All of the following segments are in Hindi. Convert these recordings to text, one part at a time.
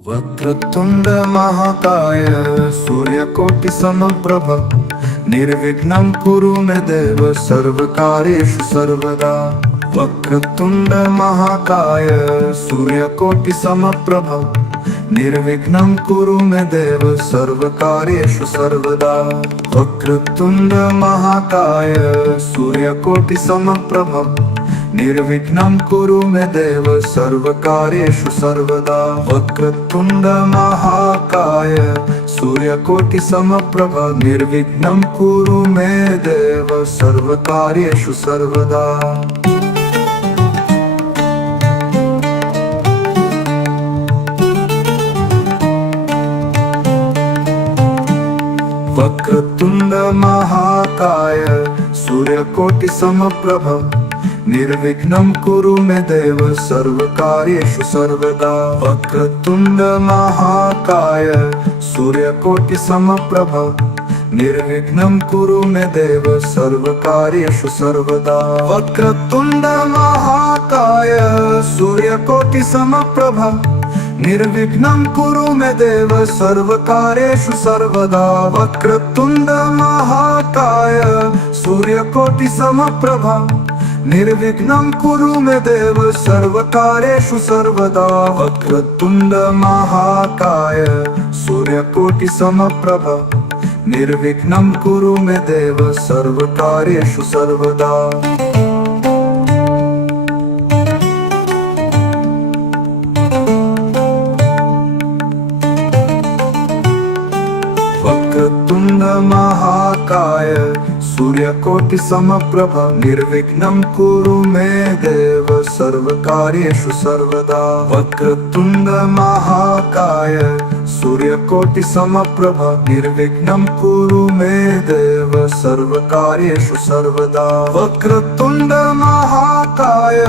वक्रतुंड महाकाय सूर्यकोटि समप्रभ निर्विघ्नं कुरु मे देव सर्वकार्येषु सर्वदा। वक्रतुंड महाकाय सूर्यकोटि समप्रभ निर्विघ्नं कुरु मे देव सर्वकार्येषु सर्वदा। वक्रतुंड महाकाय सूर्यकोटि समप्रभ निर्विघ्नं कुरु मे देव सर्वकार्येषु सर्वदा। वक्रतुंड महाकाय सूर्यकोटि समप्रभ निर्विघ्नं कुरु मे देव सर्वकार्येषु सर्वदा। वक्रतुंड महाकाय सूर्यकोटि समप्रभ निर्विघ्नं कुरु मे देव सर्वकार्येषु सर्वदा। वक्रतुंड महाकाय सूर्यकोटि समप्रभ निर्विघ्नं कुरु मे देव सर्वकार्येषु सर्वदा। वक्रतुंड महाकाय सूर्यकोटि समप्रभ निर्विघ्नं कुरु मे देव सर्वकार्येषु सर्वदा। वक्रतुंड महाकाय सूर्यकोटि समप्रभ निर्विघ्नं कुरु मे देव सर्वकार्येषु सर्वदा। वक्रतुंड महाकाय सूर्यकोटि समप्रभ निर्विघ्नं कुरु मे देव सर्वकार्येषु सर्वदा। वक्रतुंड महाकाय सूर्यकोटि समप्रभ निर्विघ्नं कुरु मे देव सर्वकार्येषु सर्वदा। वक्रतुंड महाकाय सूर्यकोटि समप्रभ निर्विघ्नं कुरु मे देव सर्वकार्येषु सर्वदा। वक्रतुंड महाकाय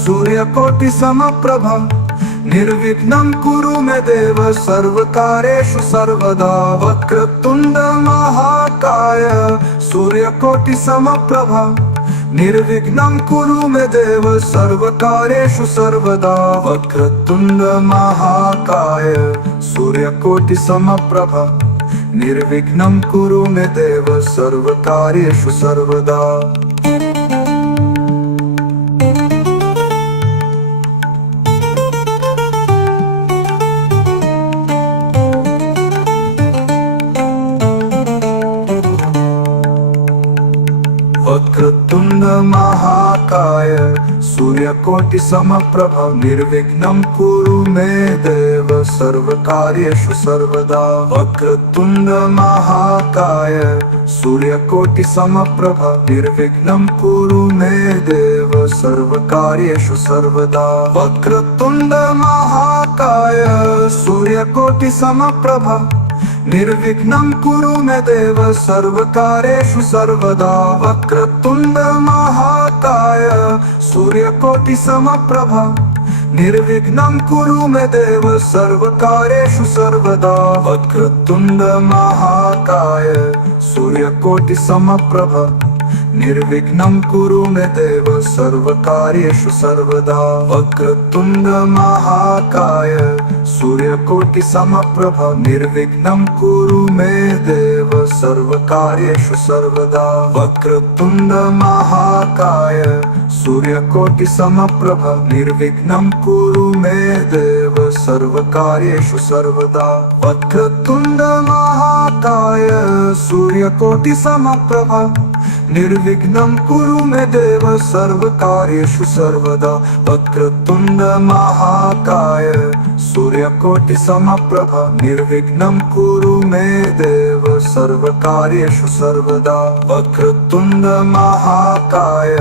सूर्यकोटि समप्रभ निर्विघ्नं कुरु मे देव सर्वकार्येषु सर्वदा। वक्रतुंड महाकाय सूर्यकोटि समप्रभ निर्विघ्नं कुरु मे देव सर्वकार्येषु सर्वदा। वक्रतुंड महाकाय सूर्यकोटि समप्रभ निर्विघ्नं कुरु मे देव सर्वकार्येषु सर्वदा। वक्रतुंड महाकाय सूर्यकोटि समप्रभ निर्विघ्नं कुरु मे देव सर्वकार्येषु सर्वदा। वक्रतुंड महाकाय सूर्यकोटि समप्रभ निर्विघ्नं कुरु मे देव सर्वकार्येषु सर्वदा। वक्रतुंड महाकाय सूर्यकोटि समप्रभ निर्विघ्नं कुरु मे देव सर्वकार्येषु सर्वदा। वक्रतुंड महाकाय सूर्यकोटि समप्रभ निर्विघ्नं कुरु मे देव सर्वकार्येषु सर्वदा। वक्रतुंड महाकाय सूर्यकोटि समप्रभ निर्विघ्नं कुरु मे देव सर्वकार्येषु सर्वदा। वक्रतुंड महाकाय सूर्यकोटि समप्रभ निर्विघ्नं कुरु मे देव सर्वकार्येषु सर्वदा। वक्रतुंड महाकाय सूर्यकोटि समप्रभ निर्विघ्नं कुरु मे देव सर्वकार्येषु सर्वदा। वक्रतुंड महाकाय सूर्यकोटि समप्रभ निर्विघ्नं कुरु मे देव सर्वकार्येषु सर्वदा। वक्रतुंड महाकाय सूर्यकोटि समप्रभ निर्विघ्नं कुरु मे देव सर्वकार्येषु सर्वदा। वक्रतुंड महाकाय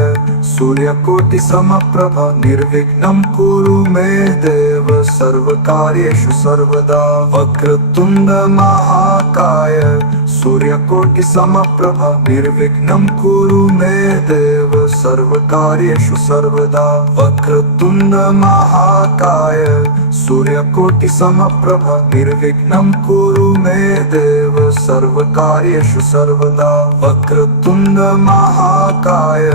सूर्यकोटि समप्रभ निर्विघ्नं कुरु मे देव सर्वकार्येषु सर्वदा। वक्रतुंड महाकाय सूर्यकोटि समप्रभ निर्विघ्नं कुरु मे देव सर्वकार्येषु सर्वदा। वक्रतुंड महाकाय सूर्यकोटि समप्रभ निर्विघ्नं कुरु मे देव सर्वकार्येषु सर्वदा। वक्रतुंड महाकाय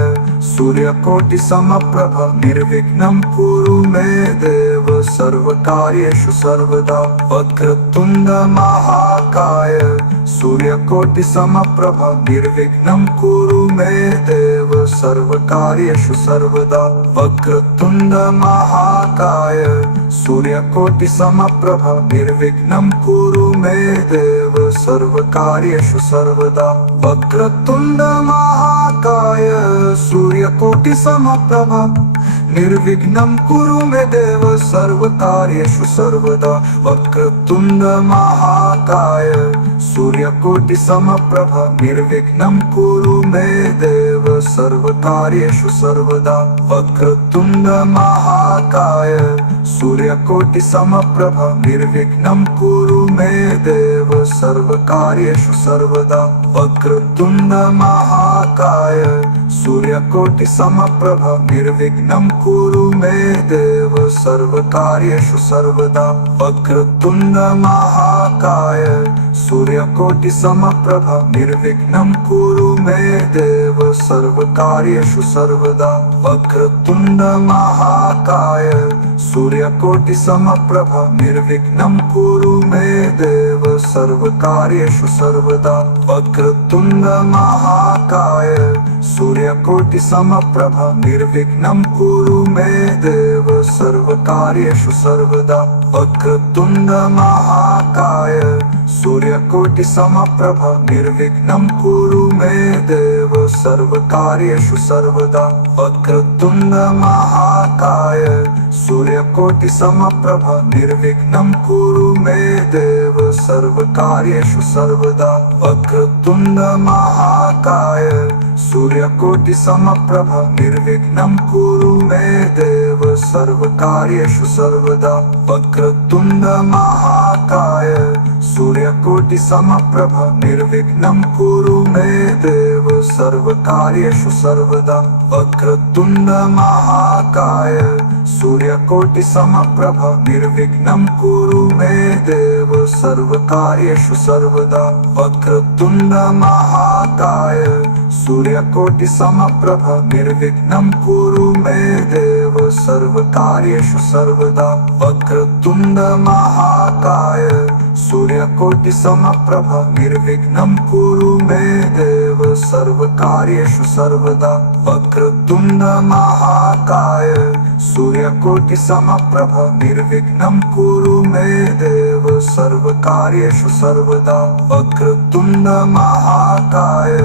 सूर्यकोटि समप्रभ निर्विघ्नं कुरु मे देव सर्वकार्येषु सर्वदा वक्रतुण्ड महाकाय सूर्यकोटि समप्रभ निर्विघ्नं कुरु मे देव सर्वकार्येषु सर्वदा वक्रतुण्ड महाकाय सूर्यकोटि समप्रभ निर्विघ्नं कुरु मे देव सर्वकार्येषु सर्वदा वक्रतुण्ड महाकाय सूर्यकोटि समप्रभ निर्विघ्नं कुरु मे देव सर्वकार्येषु सर्वदा वक्रतुण्ड महाकाय सूर्यकोटि समप्रभ निर्विघ्नं कुरु मे देव सर्वकार्येषु सर्वदा वक्रतुण्ड महाकाय सूर्यकोटि समप्रभ निर्विघ्नं कुरु मे देव सर्वकार्येषु सर्वदा वक्रतुण्ड महाकाय सूर्यकोटि समप्रभ निर्विघ्नं कुरु मे देव सर्वकार्येषु सर्वदा वक्रतुण्ड महाकाय सूर्यकोटि समप्रभ निर्विघ्नं कुरु मे देव सर्वकार्येषु सर्वदा वक्रतुण्ड महाकाय सूर्यकोटि समप्रभ निर्विघ्नं कुरु मे देव सर्वकार्येषु सर्वदा वक्रतुण्ड महाकाय सूर्यकोटि समप्रभ निर्विघ्नं कुरु मे देव सर्वकार्येषु सर्वदा वक्रतुण्ड महाकाय सूर्यकोटि समप्रभ निर्विघ्नं कुरु मे देव सर्वकार्येषु सर्वदा वक्रतुण्ड महाकाय सूर्यकोटि समप्रभ निर्विघ्नं कुरु मे देव सर्वकार्येषु सर्वदा वक्रतुण्ड महाकाय सूर्यकोटि समप्रभ निर्विघ्नं कुरु मे देव सर्वकार्येषु सर्वदा वक्रतुण्ड महाकाय सूर्यकोटि समप्रभ निर्विघ्नं कुरु मे देव सर्वकार्येषु सर्वदा वक्रतुण्ड महाकाय सूर्यकोटि समप्रभ निर्विघ्नं कुरु मे देव सर्वकार्येषु सर्वदा वक्रतुण्ड महाकाय सूर्यकोटि समप्रभ निर्विघ्नं कुरु मे देव सर्वकार्येषु सर्वदा वक्रतुण्ड महाकाय सूर्यकोटि समप्रभ निर्विघ्नं कुरु मे देव सर्वकार्येषु सर्वदा वक्रतुण्ड महाकाय सूर्यकोटि समप्रभ निर्विघ्नं कुरु मे देव सर्वकार्येषु सर्वदा वक्रतुण्ड महाकाय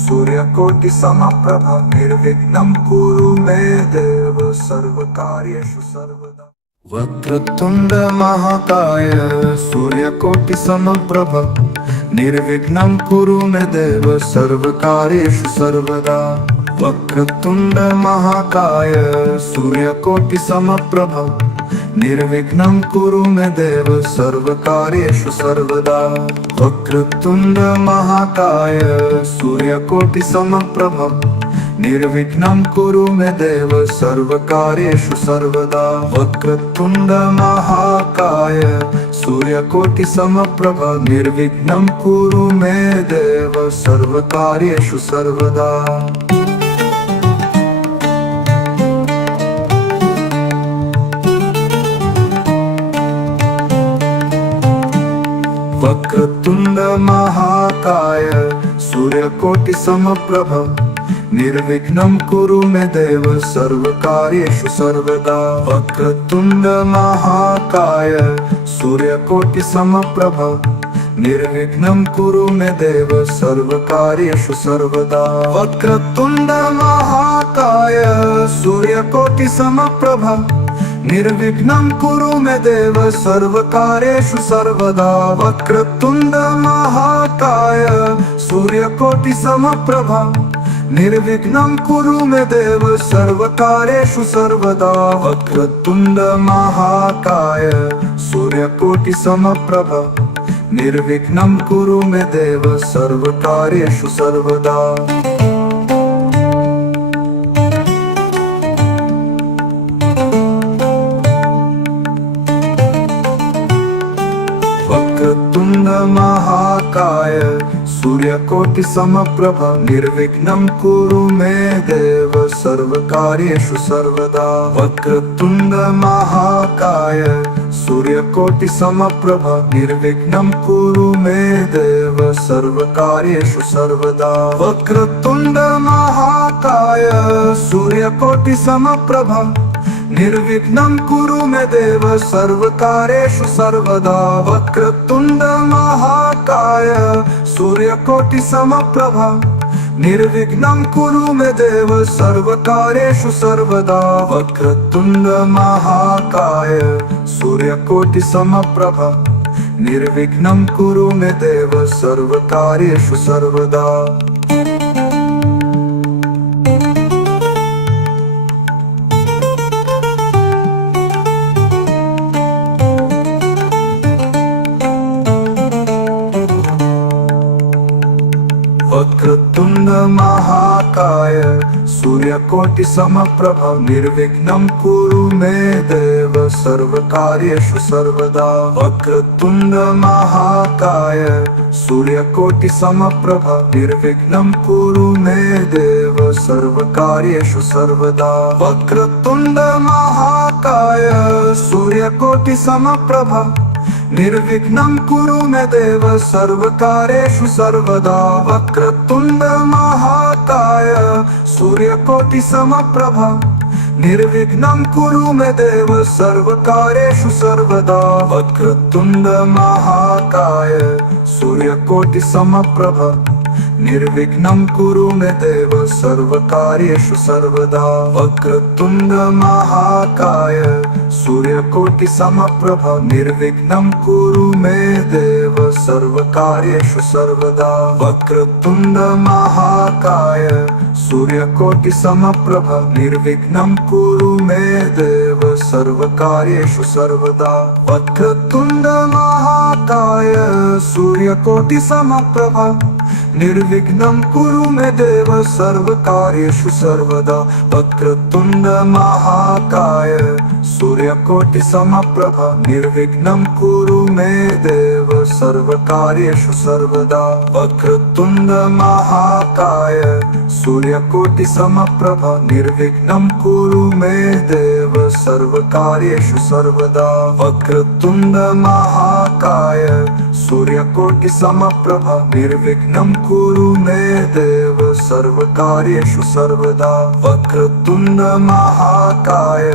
सूर्यकोटि समप्रभ निर्विघ्नं कुरु मे देव सर्वकार्येषु सर्वदा वक्रतुण्ड महाकाय सूर्यकोटि समप्रभ निर्विघ्नं कुरु मे देव सर्वकार्येषु सर्वदा वक्रतुण्ड महाकाय सूर्यकोटि समप्रभ निर्विघ्नं कुरु मे देव सर्वकार्येषु सर्वदा वक्रतुण्ड महाकाय सूर्यकोटि समप्रभ निर्विघ्नं कुरु मे देव सर्वकार्येषु सर्वदा वक्रतुण्ड महाकाय सूर्यकोटि समप्रभ निर्विघ्नं कुरु मे देव सर्वकार्येषु सर्वदा वक्रतुण्ड महाकाय सूर्यकोटि समप्रभ निर्विघ्नं कुरु मे देव सर्वकार्येषु सर्वदा वक्रतुण्ड महाकाय सूर्यकोटि समप्रभ निर्विघ्नं कुरु मे देव सर्वकार्येषु सर्वदा वक्रतुण्ड महाकाय सूर्यकोटि समप्रभ निर्विघ्नं कुरु मे देव सर्वकार्येषु सर्वदा वक्रतुण्ड महाकाय सूर्यकोटि समप्रभ निर्विघ्नं कुरु मे देव सर्वकार्येषु सर्वदा वक्रतुण्ड महाकाय सूर्यकोटि समप्रभ निर्विघ्नं कुरु मे देव सर्वकार्येषु सर्वदा वक्रतुण्ड महाकाय सूर्यकोटि समप्रभ निर्विघ्नं कुरु मे देव सर्वकार्येषु सर्वदा वक्रतुण्ड महाकाय सूर्यकोटि समप्रभ निर्विघ्नं कुरु मे देव सर्वकार्येषु सर्वदा वक्रतुण्ड महाकाय सूर्यकोटि समप्रभ निर्विघ्नं कुरु मे देव सर्वकार्येषु सर्वदा वक्रतुण्ड महाकाय सूर्यकोटि समप्रभ निर्विघ्नं कुरु मे देव सर्वकार्येषु सर्वदा वक्रतुण्ड महाकाय सूर्यकोटि समप्रभ निर्विघ्नं कुरु मे देव सर्वकार्येषु सर्वदा वक्रतुण्ड महाकाय सूर्यकोटि समप्रभ निर्विघ्नं कुरु मे देव सर्वकार्येषु सर्वदा वक्रतुण्ड महाकाय सूर्यकोटि समप्रभ निर्विघ्नं कुरु मे देव सर्वकार्येषु सर्वदा वक्रतुण्ड महाकाय सूर्यकोटि समप्रभ निर्विघ्नं कुरु मे देव सर्वकार्येषु सर्वदा वक्रतुण्ड महाकाय सूर्यकोटि समप्रभ निर्विघ्नं कुरु मे देव सर्वकार्येषु सर्वदा वक्रतुण्ड महाकाय सूर्यकोटि समप्रभ निर्विघ्नं कुरु मे देव सर्वकार्येषु सर्वदा वक्रतुण्ड महाकाय सूर्यकोटि समप्रभ निर्विघ्नं कुरु मे देव सर्वकार्येषु सर्वदा वक्रतुण्ड महाकाय सूर्यकोटि समप्रभ निर्विघ्नं कुरु मे देव सर्वकार्येषु सर्वदा वक्रतुण्ड महाकाय सूर्यकोटि समप्रभ निर्विघ्नं कुरु मे देव सर्वकार्येषु सर्वदा वक्रतुण्ड महाकाय सूर्यकोटि समप्रभ निर्विघ्नं कुरु मे देव सर्वकार्येषु सर्वदा वक्रतुण्ड महाकाय सूर्यकोटि समप्रभ निर्विघ्नं कुरु मे देव सर्वकार्येषु सर्वदा वक्रतुण्ड महाकाय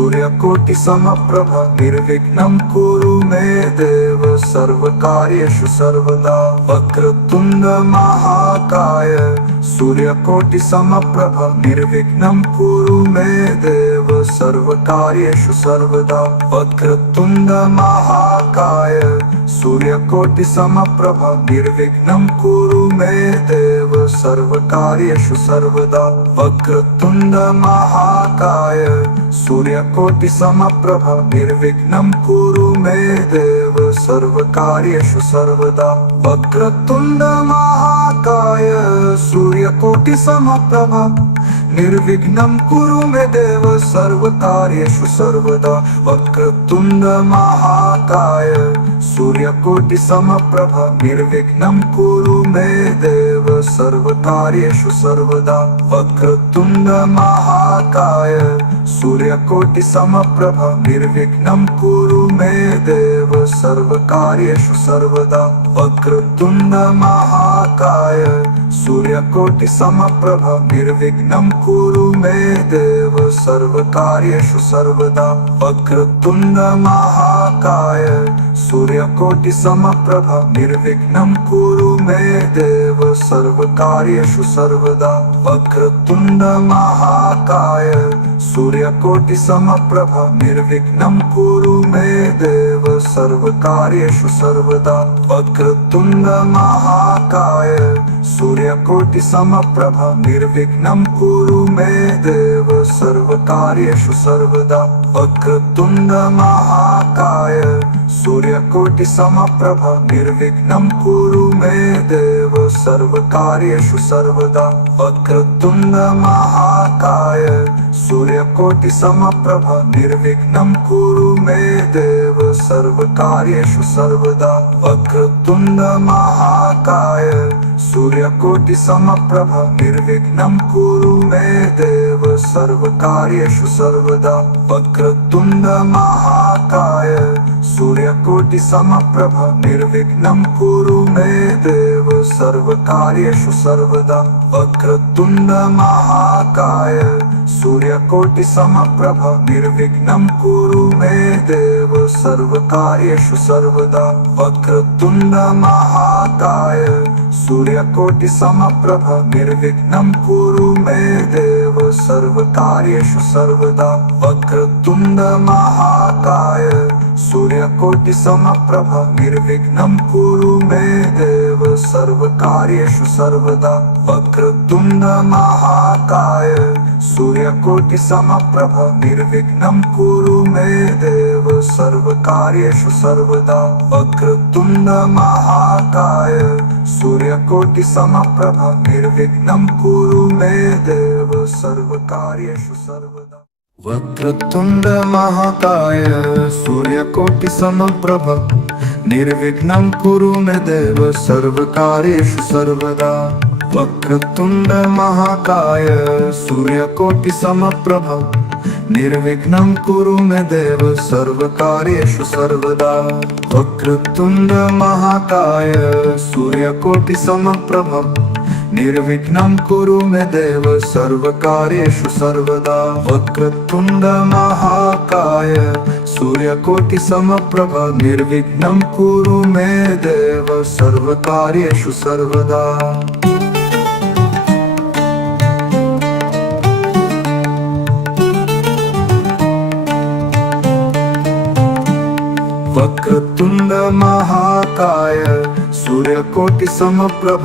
सूर्यकोटि समप्रभ निर्विघ्नं कुरु मे देव सर्वकार्येषु सर्वदा वक्रतुण्ड महाकाय सूर्यकोटि समप्रभ निर्विघ्नं कुरु मे देव सर्वकार्येषु सर्वदा वक्रतुण्ड महाकाय सूर्यकोटि समप्रभ निर्विघ्नं कुरु मे देव सर्वकार्येषु सर्वदा वक्रतुण्ड महाकाय सूर्यकोटि समप्रभ निर्विघ्नं कुरु मे देव सर्वकार्येषु सर्वदा वक्रतुण्ड महाकाय सूर्यकोटि समप्रभ निर्विघ्नं कुरु मे देव सर्वकार्येषु सर्वदा वक्रतुण्ड महाकाय सूर्यकोटि समप्रभ निर्विघ्नं कुरु मे देव सर्वकार्येषु सर्वदा वक्रतुण्ड महाकाय सूर्यकोटि समप्रभ निर्विघ्नं कुरु मे देव सर्वकार्येषु सर्वदा वक्रतुण्ड महाकाय सूर्यकोटि समप्रभ निर्विघ्नं कुरु मे देव सर्वकार्येषु सर्वदा वक्रतुण्ड महाकाय सूर्यकोटि समप्रभ निर्विघ्नं कुरु मे देव सर्वकार्येषु सर्वदा वक्रतुण्ड महाकाय सूर्यकोटि समप्रभ निर्विघ्नं कुरु मे देव सर्वकार्येषु सर्वदा वक्रतुण्ड महाकाय सूर्यकोटि समप्रभ निर्विघ्नं कुरु मे देव सर्वकार्येषु सर्वदा वक्रतुण्ड महाकाय सूर्यकोटि समप्रभ निर्विघ्नं कुरु मे देव सर्वकार्येषु सर्वदा वक्रतुण्ड महाकाय सूर्यकोटि समप्रभ निर्विघ्नं कुरु मे देव सर्वकार्येषु सर्वदा वक्रतुण्ड महाकाय महाकाय सूर्यकोटि समप्रभ निर्विघ्नं कुरु मे देव सर्वकार्येषु सर्वदा। वक्रतुंड महाकाय सूर्यकोटि समप्रभ निर्विघ्नं कुरु मे देव सर्वकार्येषु सर्वदा। वक्रतुंड महाकाय सूर्यकोटि समप्रभ निर्विघ्नं कुरु मे देव सर्वकार्येषु सर्वदा। वक्रतुंड महाकाय सूर्यकोटि समप्रभ निर्विघ्नं कुरु मे देव सर्वकार्येषु सर्वदा। वक्रतुंड महाकाय सूर्यकोटि समप्रभ निर्विघ्नं कुरु मे देव सर्वकार्येषु सर्वदा। वक्रतुंड महाकाय सूर्यकोटि समप्रभ निर्विघ्नं कुरु मे देव सर्वकार्येषु सर्वदा। वक्रतुंड महाकाय सूर्यकोटि समप्रभ निर्विघ्नं कुरु मे देव सर्वकार्येषु सर्वदा। वक्रतुंड महाकाय सूर्यकोटि समप्रभ निर्विघ्नं कुरु मे देव सर्वकार्येषु सर्वदा। वक्रतुंड महाकाय सूर्यकोटि समप्रभ निर्विघ्नं कुरु मे देव सर्वकार्येषु सर्वदा। वक्रतुंड महाकाय सूर्यकोटि समप्रभ निर्विघ्नं कुरु मे देव सर्वकार्येषु सर्वदा। वक्रतुंड महाकाय सूर्यकोटि समप्रभ निर्विघ्नं कुरु मे देव सर्वकार्येषु सर्वदा। वक्रतुंड महाकाय सूर्यकोटि समप्रभ निर्विघ्नं कुरु मे देव सर्वकार्येषु सर्वदा। वक्रतुंड महाकाय सूर्यकोटि समप्रभ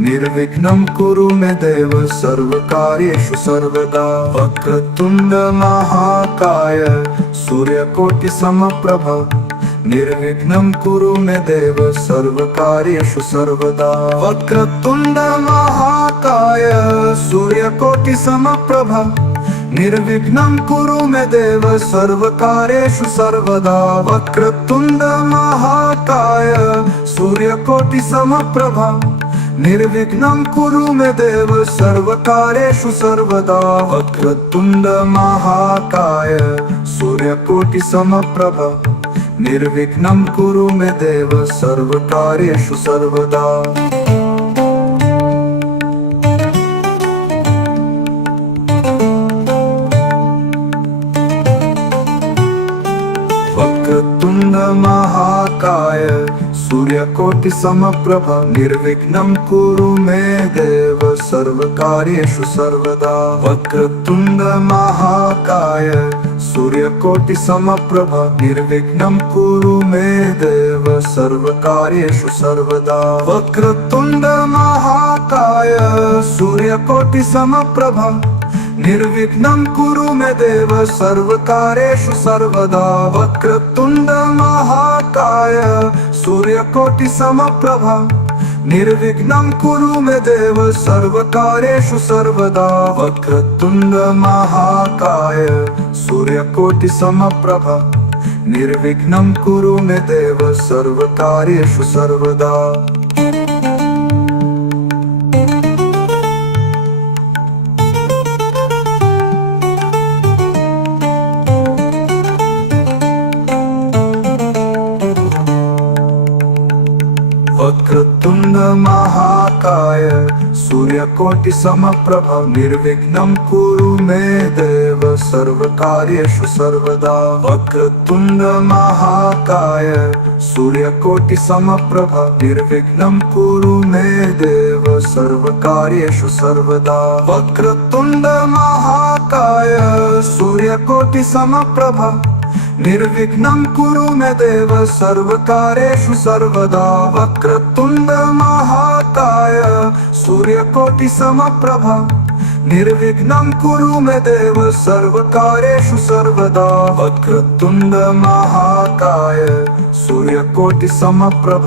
निर्विघ्नं कुरु मे देव सर्वकार्येषु सर्वदा। वक्रतुंड महाकाय सूर्यकोटि समप्रभ निर्विघ्नं कुरु मे देव सर्वकार्येषु सर्वदा। वक्रतुंड महाकाय सूर्यकोटि समप्रभ निर्विघ्नं कुरु मे देव सर्वकार्येषु सर्वदा। वक्रतुंड महाकाय सूर्यकोटि समप्रभ निर्विघ्नं कुरु मे देव सर्वकार्येषु सर्वदा। वक्रतुंड महाकाय सूर्यकोटि समप्रभ निर्विघ्नं कुरु मे देव सर्वकार्येषु सर्वदा। वक्रतुंड महाकाय सूर्यकोटि समप्रभ निर्विघ्नं कुरु मे देव सर्वकार्येषु सर्वदा। वक्रतुंड महाकाय सूर्यकोटि समप्रभ निर्विघ्नं कुरु मे देव सर्वकार्येषु सर्वदा। वक्रतुंड महाकाय सूर्यकोटि समप्रभ निर्विघ्नं कुरु मे देव सर्वकार्येषु सर्वदा। वक्रतुंड महाकाय सूर्यकोटि समप्रभ निर्विघ्नं कुरु मे देव सर्वकार्येषु सर्वदा। वक्रतुंड महाकाय सूर्यकोटि समप्रभ निर्विघ्नं कुरु मे देव सर्वकार्येषु सर्वदा। वक्रतुंड महाकाय सूर्यकोटि समप्रभ निर्विघ्नं कुरु मे देव सर्वकार्येषु सर्वदा। वक्रतुंड महाकाय सूर्यकोटि समप्रभ निर्विघ्नं कुरु मे देव सर्वकार्येषु सर्वदा। वक्रतुंड महाकाय सूर्यकोटि समप्रभ निर्विघ्नं कुरु मे देव सर्वकार्येषु सर्वदा। वक्रतुंड महाकाय सूर्यकोटि समप्रभ निर्विघ्नं कुरु मे देव सर्वकार्येषु सर्वदा। वक्रतुंड महाकाय सूर्यकोटि समप्रभ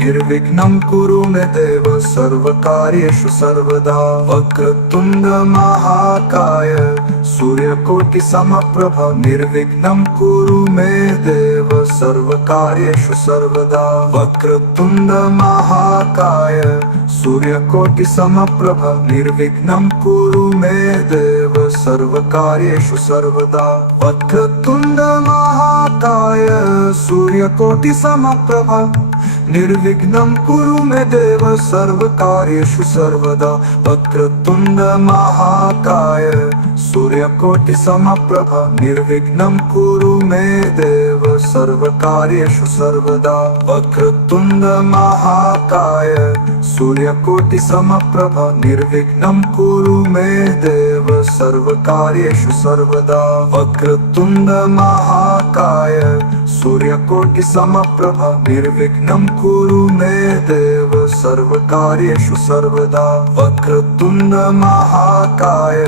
निर्विघ्नं कुरु मे देव सर्वकार्येषु सर्वदा। वक्रतुण्ड महाकाय सूर्यकोटि समप्रभ निर्विघ्नं कुरु मे देव सर्वकार्येषु सर्वदा। वक्रतुण्ड महाकाय सूर्यकोटि समप्रभ निर्विघ्नं कुरु मे देव सर्वकार्येषु सर्वदा। वक्रतुण्ड महाकाय सूर्यकोटि समप्रभ निर्विघ्नं कुरु मे देव सर्वकार्येषु सर्वदा। वक्रतुण्ड महाकाय सूर्यकोटि समप्रभ निर्विघ्नं कुरु मे देव सर्वकार्येषु सर्वदा। वक्रतुण्ड महाकाय सूर्यकोटि समप्रभ निर्विघ्नं कुरु मे देव सर्वकार्येषु सर्वदा। वक्रतुण्ड महाकाय सूर्यकोटि समप्रभ निर्विघ्नं कुरु मे देव सर्वकार्येषु सर्वदा। वक्रतुण्ड महाकाय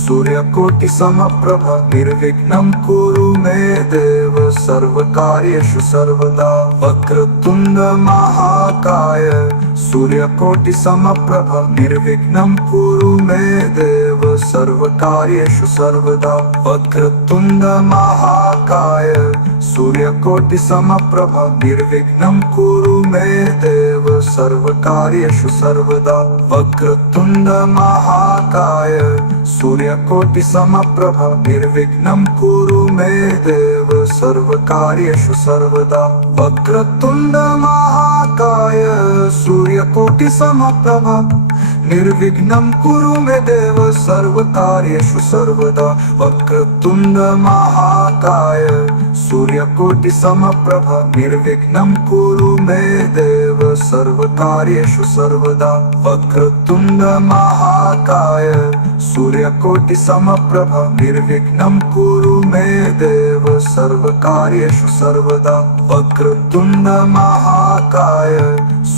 सूर्यकोटि समप्रभ निर्विघ्नं कुरु मे देव सर्वकार्येषु सर्वदा। वक्रतुण्ड महाकाय सूर्यकोटि समप्रभ निर्विघ्नं कुरु मे देव सर्वकार्येषु सर्वदा। वक्रतुण्ड महाकाय सूर्यकोटि समप्रभ निर्विघ्नं कुरु मे देव सर्वकार्येषु सर्वदा। वक्रतुण्ड महाकाय सूर्यकोटि समप्रभ निर्विघ्नं कुरु मे देव सर्वकार्येषु सर्वदा। वक्रतुण्ड महाकाय सूर्यकोटि समप्रभ निर्विघ्नं कुरु मे देव सर्वकार्येषु सर्वदा। वक्रतुण्ड महाकाय सूर्यकोटि समप्रभ निर्विघ्नं कुरु मे देव सर्वकार्येषु सर्वदा। वक्रतुण्ड महाकाय सूर्यकोटि समप्रभ निर्विघ्नं कुरु मे देव सर्वकार्येषु सर्वदा। वक्रतुण्ड महाकाय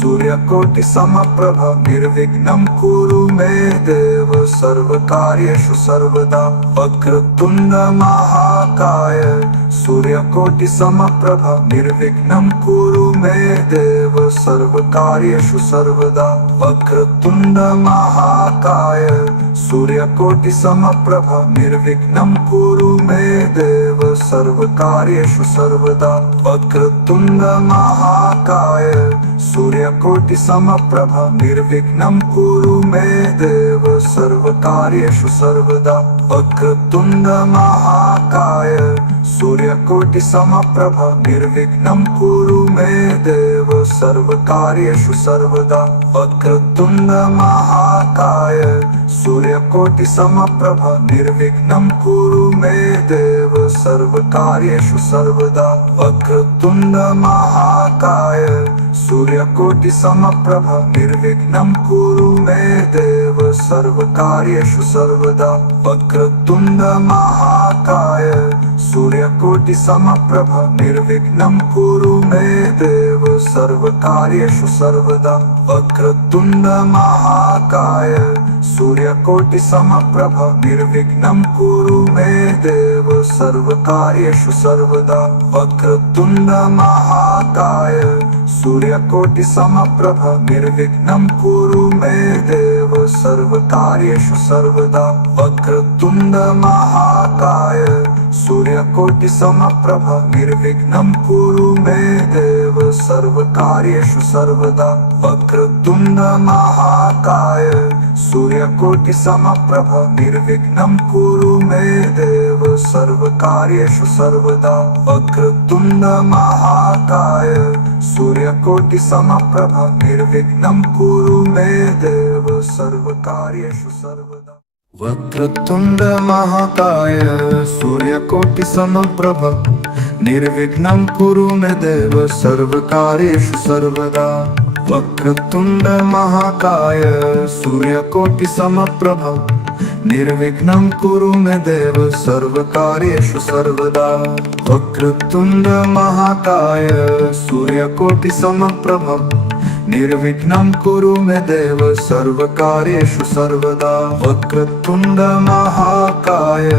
सूर्यकोटि समप्रभ निर्विघ्नं कुरु मे देव सर्वकार्येषु सर्वदा। वक्रतुण्ड महाकाय सूर्यकोटि समप्रभ निर्विघ्नं कुरु मे देव सर्वकार्येषु सर्वदा। वक्रतुण्ड महाकाय सूर्यकोटि समप्रभ निर्विघ्नं कुरु मे देव सर्वकार्येषु सर्वदा। वक्रतुण्ड महाकाय सूर्यकोटि समप्रभ निर्विघ्नं कुरु मे देव सर्वकार्येषु सर्वदा। वक्रतुण्ड महाकाय सूर्यकोटि समप्रभ निर्विघ्नं कुरु मे देव सर्वकार्येषु सर्वदा। वक्रतुण्ड महाकाय सूर्यकोटि समप्रभ निर्विघ्नं कुरु मे देव सर्वकार्येषु सर्वदा। वक्रतुण्ड महाकाय सूर्यकोटि समप्रभ निर्विघ्नं कुरु मे देव सर्वकार्येषु सर्वदा। वक्रतुण्ड महाकाय सूर्यकोटि समप्रभ निर्विघ्नं कुरु मे देव सर्वकार्येषु सर्वदा। वक्रतुण्ड महाकाय सूर्यकोटि समप्रभ निर्विघ्नं कुरु मे देव सर्वकार्येषु सर्वदा। वक्रतुण्ड महाकाय सूर्यकोटि समप्रभ निर्विघ्नं कुरु मे देव सर्वकार्येषु सर्वदा। वक्रतुण्ड महाकाय सूर्यकोटि समप्रभ निर्विघ्नं कुरु मे देव सर्वकार्येषु सर्वदा। वक्रतुण्ड महाकाय सूर्यकोटि समप्रभ निर्विघ्नं कुरु मे देव सर्वकार्येषु सर्वदा। वक्रतुण्ड महाकाय सूर्यकोटि समप्रभ निर्विघ्नं कुरु मे देव सर्वकार्येषु सर्वदा। वक्रतुण्ड महाकाय सूर्यकोटि समप्रभ निर्विघ्नं कुरु मे देव सर्वकार्येषु सर्वदा। वक्रतुण्ड महाकाय सूर्यकोटि समप्रभ निर्विघ्नं कुरु मे देव सर्वकार्येषु सर्वदा। वक्रतुण्ड महाकाय सूर्यकोटि समप्रभ निर्विघ्नं कुरु मे देव सर्वकार्येषु सर्वदा। वक्रतुण्ड महाकाय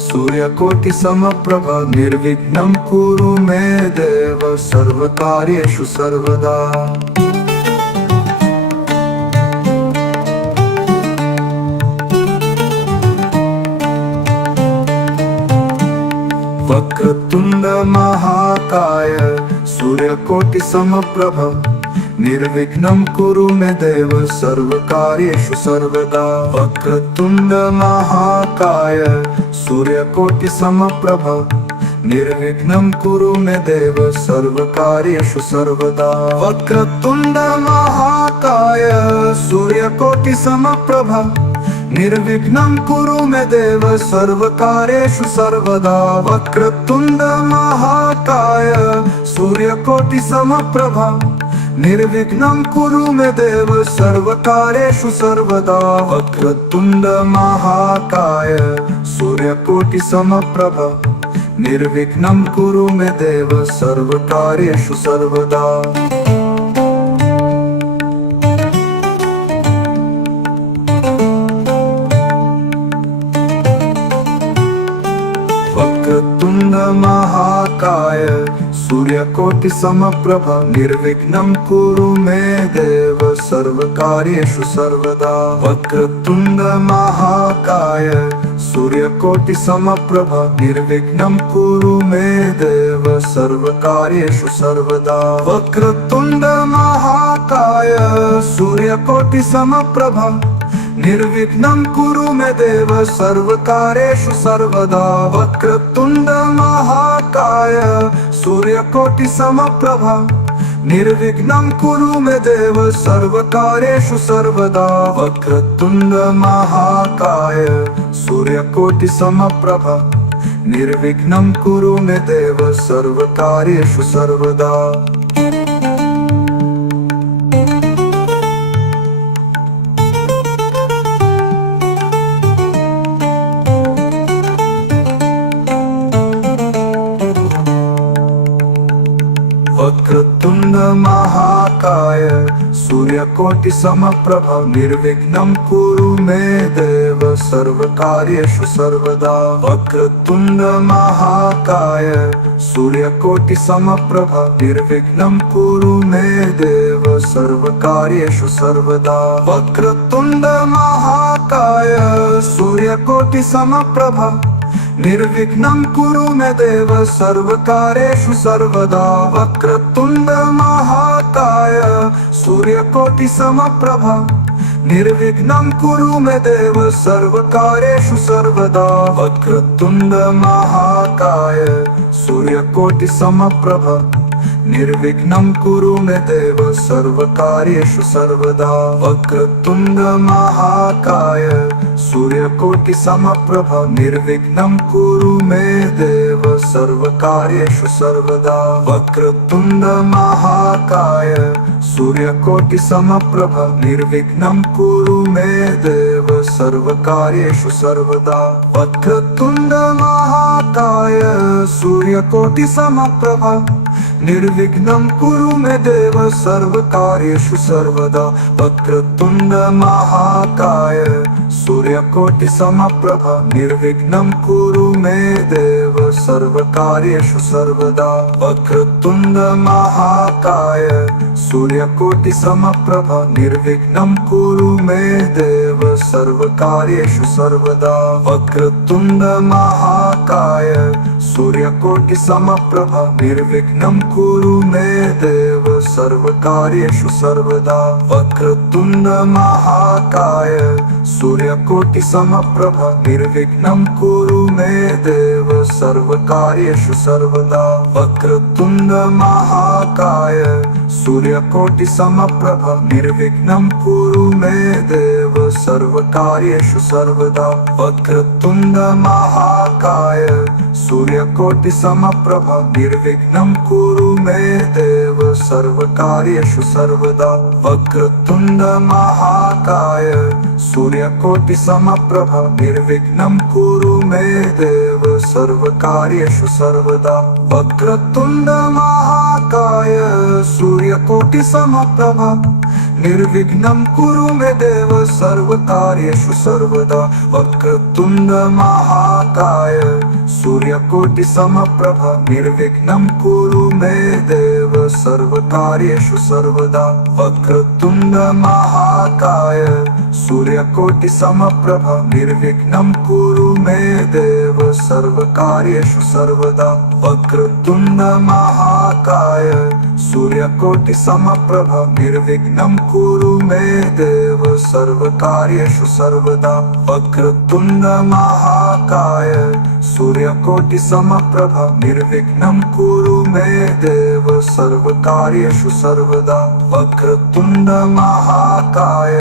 सूर्यकोटि समप्रभ निर्विघ्नं कुरु मे देव सर्वकार्येषु सर्वदा। वक्रतुण्ड महाकाय सूर्यकोटि समप्रभ निर्विघ्नं कुरु मे देव सर्वकार्येषु सर्वदा। वक्रतुण्ड महाकाय सूर्यकोटि समप्रभ निर्विघ्नं कुरु मे देव सर्वकार्येषु सर्वदा। वक्रतुण्ड महाकाय सूर्यकोटि समप्रभ निर्विघ्नं कुरु मे देव सर्वकार्येषु सर्वदा। वक्रतुण्ड महाकाय सूर्यकोटि समप्रभ निर्विघ्नं कुरु मे देव सर्वकार्येषु सर्वदा। वक्रतुण्ड महाकाय सूर्यकोटि समप्रभ निर्विघ्नं कुरु मे देव सर्वकार्येषु सर्वदा। वक्रतुण्ड महाकाय सूर्यकोटि समप्रभ निर्विघ्नं कुरु मे देव सर्वकार्येषु सर्वदा। वक्रतुण्ड महाकाय सूर्यकोटि समप्रभ निर्विघ्नं कुरु मे देव सर्वकार्येषु सर्वदा। वक्रतुण्ड महाकाय सूर्यकोटि समप्रभ निर्विघ्नं कुरु मे देव सर्वकार्येषु सर्वदा। वक्रतुण्ड महाकाय सूर्यकोटि समप्रभ निर्विघ्नं कुरु मे देव सर्वकार्येषु सर्वदा। वक्रतुण्ड महाकाय सूर्यकोटि समप्रभ निर्विघ्नं कुरु मे देव सर्वकार्येषु सर्वदा। वक्रतुण्ड महाकाय सूर्यकोटि समप्रभ निर्विघ्नं कुरु मे देव सर्वकार्येषु सर्वदा। वक्रतुण्ड महाकाय सूर्यकोटि समप्रभ निर्विघ्नं कुरु मे देव सर्वकार्येषु सर्वदा। वक्रतुण्ड महाकाय सूर्यकोटि समप्रभ निर्विघ्नं कुरु मे देव सर्वकार्येषु सर्वदा। वक्रतुण्ड महाकाय सूर्यकोटि समप्रभ निर्विघ्नं कुरु मे देव सर्वकार्येषु सर्वदा। वक्रतुण्ड महाकाय सूर्यकोटि समप्रभ निर्विघ्नं कुरु मे देव सर्वकार्येषु सर्वदा। वक्रतुण्ड महाकाय सूर्यकोटि समप्रभ निर्विघ्नं कुरु मे देव सर्वकार्येषु सर्वदा। वक्रतुण्ड महाकाय सूर्यकोटि समप्रभ निर्विघ्नं कुरु मे देव सर्वकार्येषु सर्वदा। वक्रतुण्ड महाकाय सूर्यकोटि समप्रभ निर्विघ्नं कुरु मे देव सर्वकार्येषु सर्वदा। वक्रतुण्ड महाकाय सूर्यकोटि समप्रभ निर्विघ्नं कुरु मे देव सर्वकार्येषु सर्वदा। वक्रतुण्ड महाकाय सूर्यकोटि समप्रभ निर्विघ्नं कुरु मे देव सर्वकार्येषु सर्वदा। वक्रतुण्ड महाकाय सूर्यकोटि समप्रभ निर्विघ्नं कुरु मे देव सर्वकार्येषु सर्वदा। वक्रतुण्ड महाकाय सूर्यकोटि समप्रभ निर्विघ्नं कुरु मे देव सर्वकार्येषु सर्वदा। वक्रतुण्ड महाकाय सूर्यकोटि समप्रभ निर्विघ्नं कुरु मे देव सर्वकार्येषु सर्वदा। वक्रतुण्ड महाकाय सूर्यकोटि समप्रभ निर्विघ्नं कुरु मे देव सर्वकार्येषु सर्वदा। वक्रतुण्ड महाकाय सूर्यकोटि समप्रभ निर्विघ्नं कुरु मे देव सर्वकार्येषु सर्वदा। वक्रतुण्ड महाकाय सूर्यकोटि समप्रभ निर्विघ्नं कुरु मे देव सर्वकार्येषु सर्वदा वक्रतुण्ड महाकाय सूर्यकोटि समप्रभ निर्विघ्नं कुरु मे देव सर्वकार्येषु सर्वदा वक्रतुण्ड महाकाय सूर्यकोटि समप्रभ निर्विघ्नं कुरु मे देव सर्वकार्येषु सर्वदा वक्रतुण्ड महाकाय सूर्यकोटि समप्रभ निर्विघ्नं कुरु मे देव सर्वकार्येषु सर्वदा वक्रतुण्ड महाकाय सूर्यकोटि समप्रभ निर्विघ्नं कुरु मे देव सर्वकार्येषु सर्वदा वक्रतुण्ड महाकाय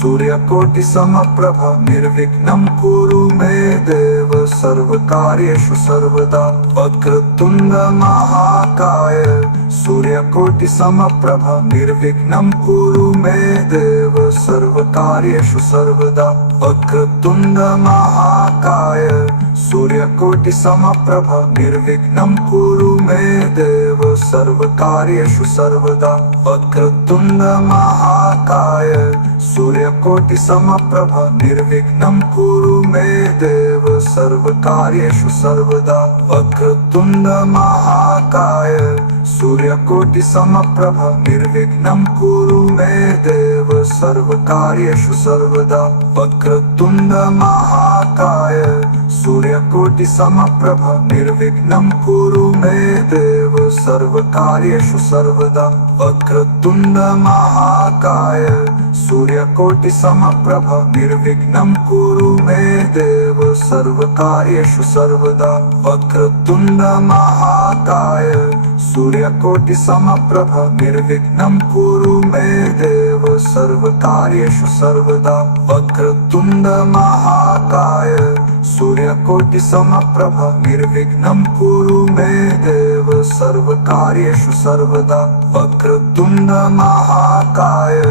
सूर्यकोटि समप्रभ निर्विघ्नं कुरु मे देव सर्वकार्येषु सर्वदा वक्रतुण्ड महाकाय सूर्यकोटि समप्रभ निर्विघ्नं कुरु मे देव सर्वकार्येषु सर्वदा वक्रतुण्ड महाकाय सूर्यकोटि समप्रभ निर्विघ्नं कुरु मे देव सर्वकार्येषु सर्वदा वक्रतुण्ड महाकाय सूर्यकोटि समप्रभ निर्विघ्नं कुरु मे देव सर्वकार्येषु सर्वदा वक्रतुण्ड महाकाय सूर्यकोटि समप्रभ निर्विघ्नं कुरु मे देव सर्वकार्येषु सर्वदा वक्रतुण्ड महाकाय सूर्यकोटि समप्रभ निर्विघ्नं कुरु मे देव सर्वकार्येषु सर्वदा वक्रतुण्ड महाकाय सूर्यकोटि समप्रभ निर्विघ्नं कुरु मे देव सर्वकार्येषु सर्वदा वक्रतुण्ड महाकाय सूर्यकोटि समप्रभ निर्विघ्नं कुरु मे देव सर्वकार्येषु सर्वदा वक्रतुण्ड महाकाय सूर्यकोटि समप्रभ निर्विघ्नं कुरु मे देव सर्वकार्येषु सर्वदा वक्रतुण्ड महाकाय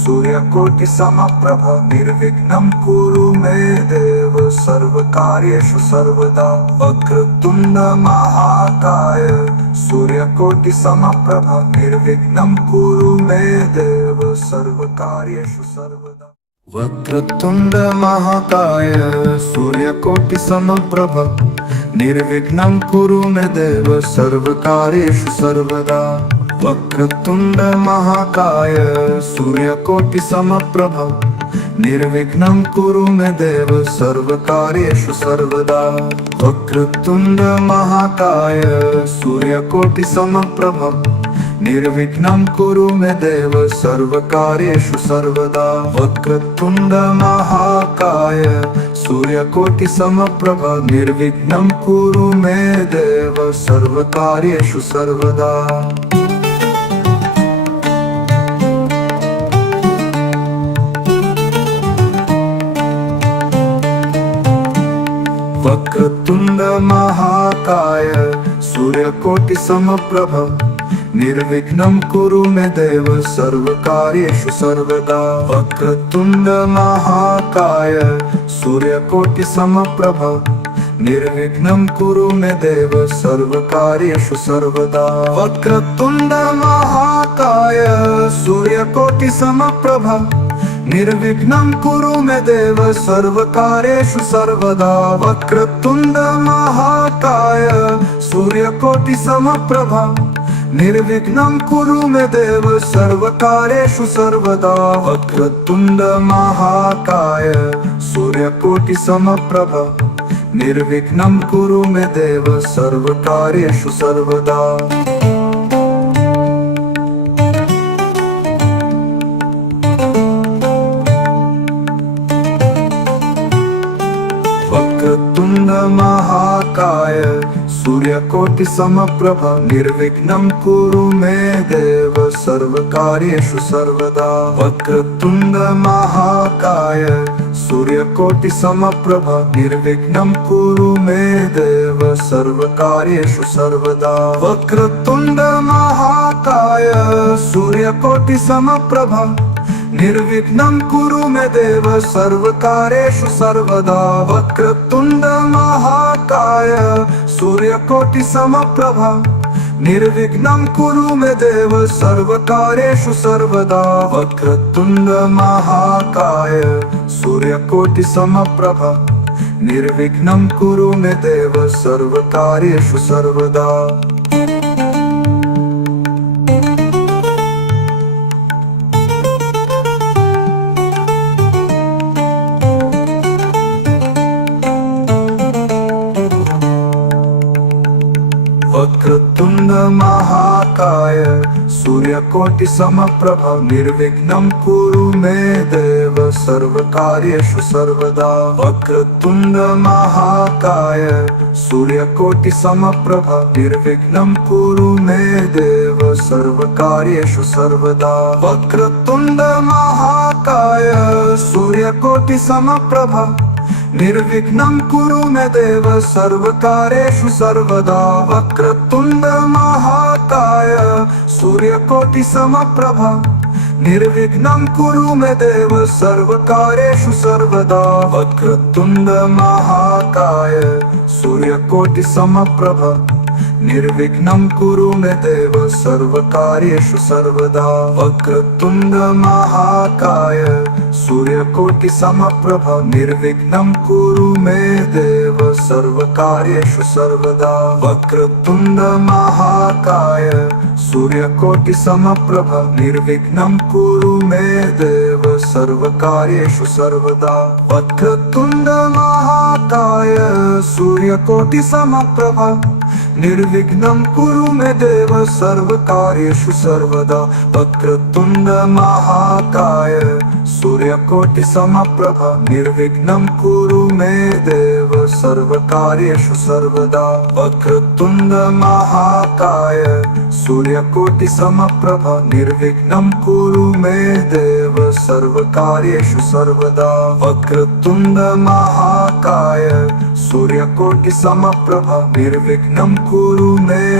सूर्यकोटि समप्रभ निर्विघ्नं कुरु मे देव सर्वकार्येषु सर्वदा वक्रतुण्ड महाकाय सूर्यकोटि समप्रभ निर्विघ्नं कुरु मे देव सर्वकार्येषु सर्वदा वक्रतुण्ड महाकाय सूर्यकोटि समप्रभ निर्विघ्नं कुरु मे देव सर्वकार्येषु सर्वदा वक्रतुण्ड महाकाय सूर्यकोटि समप्रभ निर्विघ्नं कुरु मे देव सर्वकार्येषु सर्वदा वक्रतुण्ड महाकाय सूर्यकोटि समप्रभ निर्विघ्नं कुरु मे देव सर्वकार्येषु सर्वदा वक्रतुण्ड महाकाय सूर्यकोटि समप्रभ निर्विघ्नं कुरु मे देव सर्वकार्येषु सर्वदा वक्रतुण्ड महाकाय सूर्यकोटि समप्रभ निर्विघ्नं कुरु मे देव सर्वकार्येषु सर्वदा वक्रतुण्ड महाकाय सूर्यकोटि समप्रभ निर्विघ्नं कुरु मे देव सर्वकार्येषु सर्वदा वक्रतुण्ड महाकाय सूर्यकोटि समप्रभ निर्विघ्नं कुरु मे देव सर्वकार्येषु सर्वदा वक्रतुण्ड महाकाय सूर्यकोटि समप्रभ निर्विघ्नं कुरु मे देव सर्वकार्येषु सर्वदा वक्रतुण्ड महाकाय सूर्यकोटि समप्रभ निर्विघ्नं कुरु मे देव सर्वकार्येषु सर्वदा वक्रतुण्ड महाकाय सूर्यकोटि समप्रभ निर्विघ्नं कुरु मे देव सर्वकार्येषु सर्वदा वक्रतुण्ड महाकाय सूर्यकोटि समप्रभ निर्विघ्नं कुरु मे देव सर्वकार्येषु सर्वदा वक्रतुण्ड महाकाय सूर्यकोटि समप्रभ निर्विघ्नं कुरु मे देव सर्वकार्येषु सर्वदा वक्रतुण्ड महाकाय सूर्यकोटि समप्रभ निर्विघ्नं कुरु मे देव सर्वकार्येषु सर्वदा। वक्रतुण्ड महाकाय सूर्यकोटि समप्रभ निर्विघ्नं कुरु मे देव सर्वकार्येषु सर्वदा। वक्रतुण्ड महाकाय सूर्यकोटि समप्रभ निर्विघ्नं कुरु मे देव सर्वकार्येषु सर्वदा। वक्रतुण्ड महाकाय सूर्यकोटि समप्रभ निर्विघ्नं कुरु मे देव सर्वकार्येषु सर्वदा। वक्रतुण्ड महाकाय सूर्यकोटि समप्रभ निर्विघ्नं कुरु मे देव सर्वकार्येषु सर्वदा। वक्रतुण्ड महाकाय सूर्यकोटि समप्रभ निर्विघ्नं कुरु मे देव सर्वकार्येषु सर्वदा। वक्रतुण्ड महाकाय सूर्यकोटि समप्रभ निर्विघ्नं कुरु मे देव सर्वकार्येषु सर्वदा। वक्रतुण्ड महाकाय सूर्यकोटि समप्रभ निर्विघ्नं कुरु मे देव सर्वकार्येषु सर्वदा। वक्रतुण्ड महाकाय सूर्यकोटि समप्रभ निर्विघ्नं कुरु मे देव सर्वकार्येषु सर्वदा। वक्रतुण्ड महाकाय सूर्यकोटि समप्रभ निर्विघ्नं कुरु मे देव सर्वकार्येषु सर्वदा। वक्रतुण्ड महाकाय सूर्यकोटि समप्रभ निर्विघ्नं कुरु मे देव सर्वकार्येषु सर्वदा। वक्रतुण्ड महाकाय सूर्यकोटि समप्रभ निर्विघ्नं कुरु मे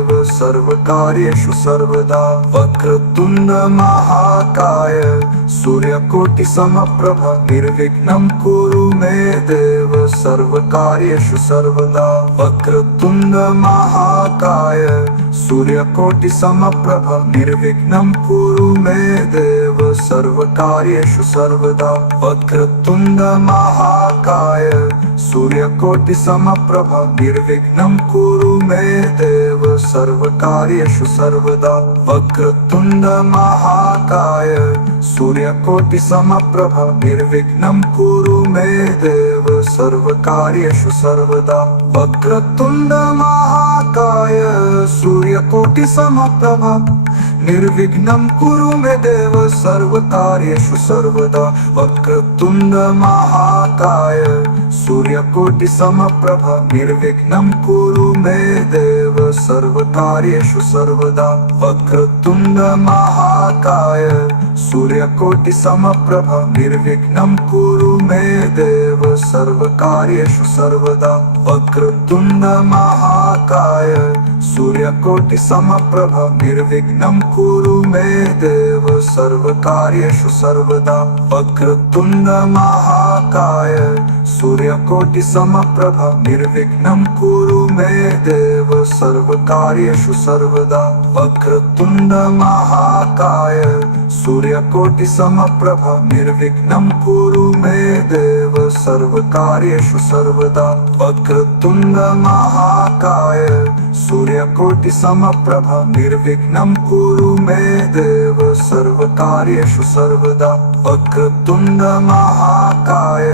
देव सर्वकार्येषु सर्वदा। वक्रतुण्ड महाकाय सूर्यकोटि समप्रभ निर्विघ्नं कुरु मे देव सर्वकार्येषु सर्वदा। वक्रतुण्ड महाकाय सूर्यकोटि समप्रभ निर्विघ्नं कुरु मे देव सर्वकार्येषु सर्वदा। वक्रतुण्ड महाकाय सूर्यकोटि समप्रभ निर्विघ्नं कुरु मे देव सर्वकार्येषु सर्वदा। वक्रतुण्ड महाकाय सूर्यकोटि समप्रभ निर्विघ्नं कुरु मे देव सर्वकार्येषु सर्वदा। वक्रतुण्ड महाकाय सूर्यकोटि समप्रभ निर्विघ्नं कुरु मे देव सर्वकार्येषु सर्वदा। वक्रतुण्ड महाकाय सूर्यकोटि समप्रभ निर्विघ्नं कुरु मे देव सर्वकार्येषु सर्वदा। वक्रतुण्ड महाकाय सूर्यकोटि समप्रभ निर्विघ्नं कुरु मे देव सर्वकार्येषु सर्वदा। वक्रतुण्ड महाकाय सूर्यकोटि समप्रभ निर्विघ्नं कुरु मे देव सर्वकार्येषु सर्वदा। वक्रतुण्ड महाकाय सूर्यकोटि समप्रभ निर्विघ्नं कुरु मे देव सर्वकार्येषु सर्वदा। वक्रतुण्ड महाकाय सूर्यकोटि समप्रभ निर्विघ्नं कुरु मे देव सर्वकार्येषु सर्वदा। वक्रतुण्ड महाकाय सूर्यकोटि समप्रभ निर्विघ्नं कुरु मे देव सर्वकार्येषु सर्वदा। वक्रतुण्ड महाकाय सूर्यकोटि समप्रभ निर्विघ्नं कुरु मे देव सर्वकार्येषु सर्वदा। वक्रतुण्ड महाकाय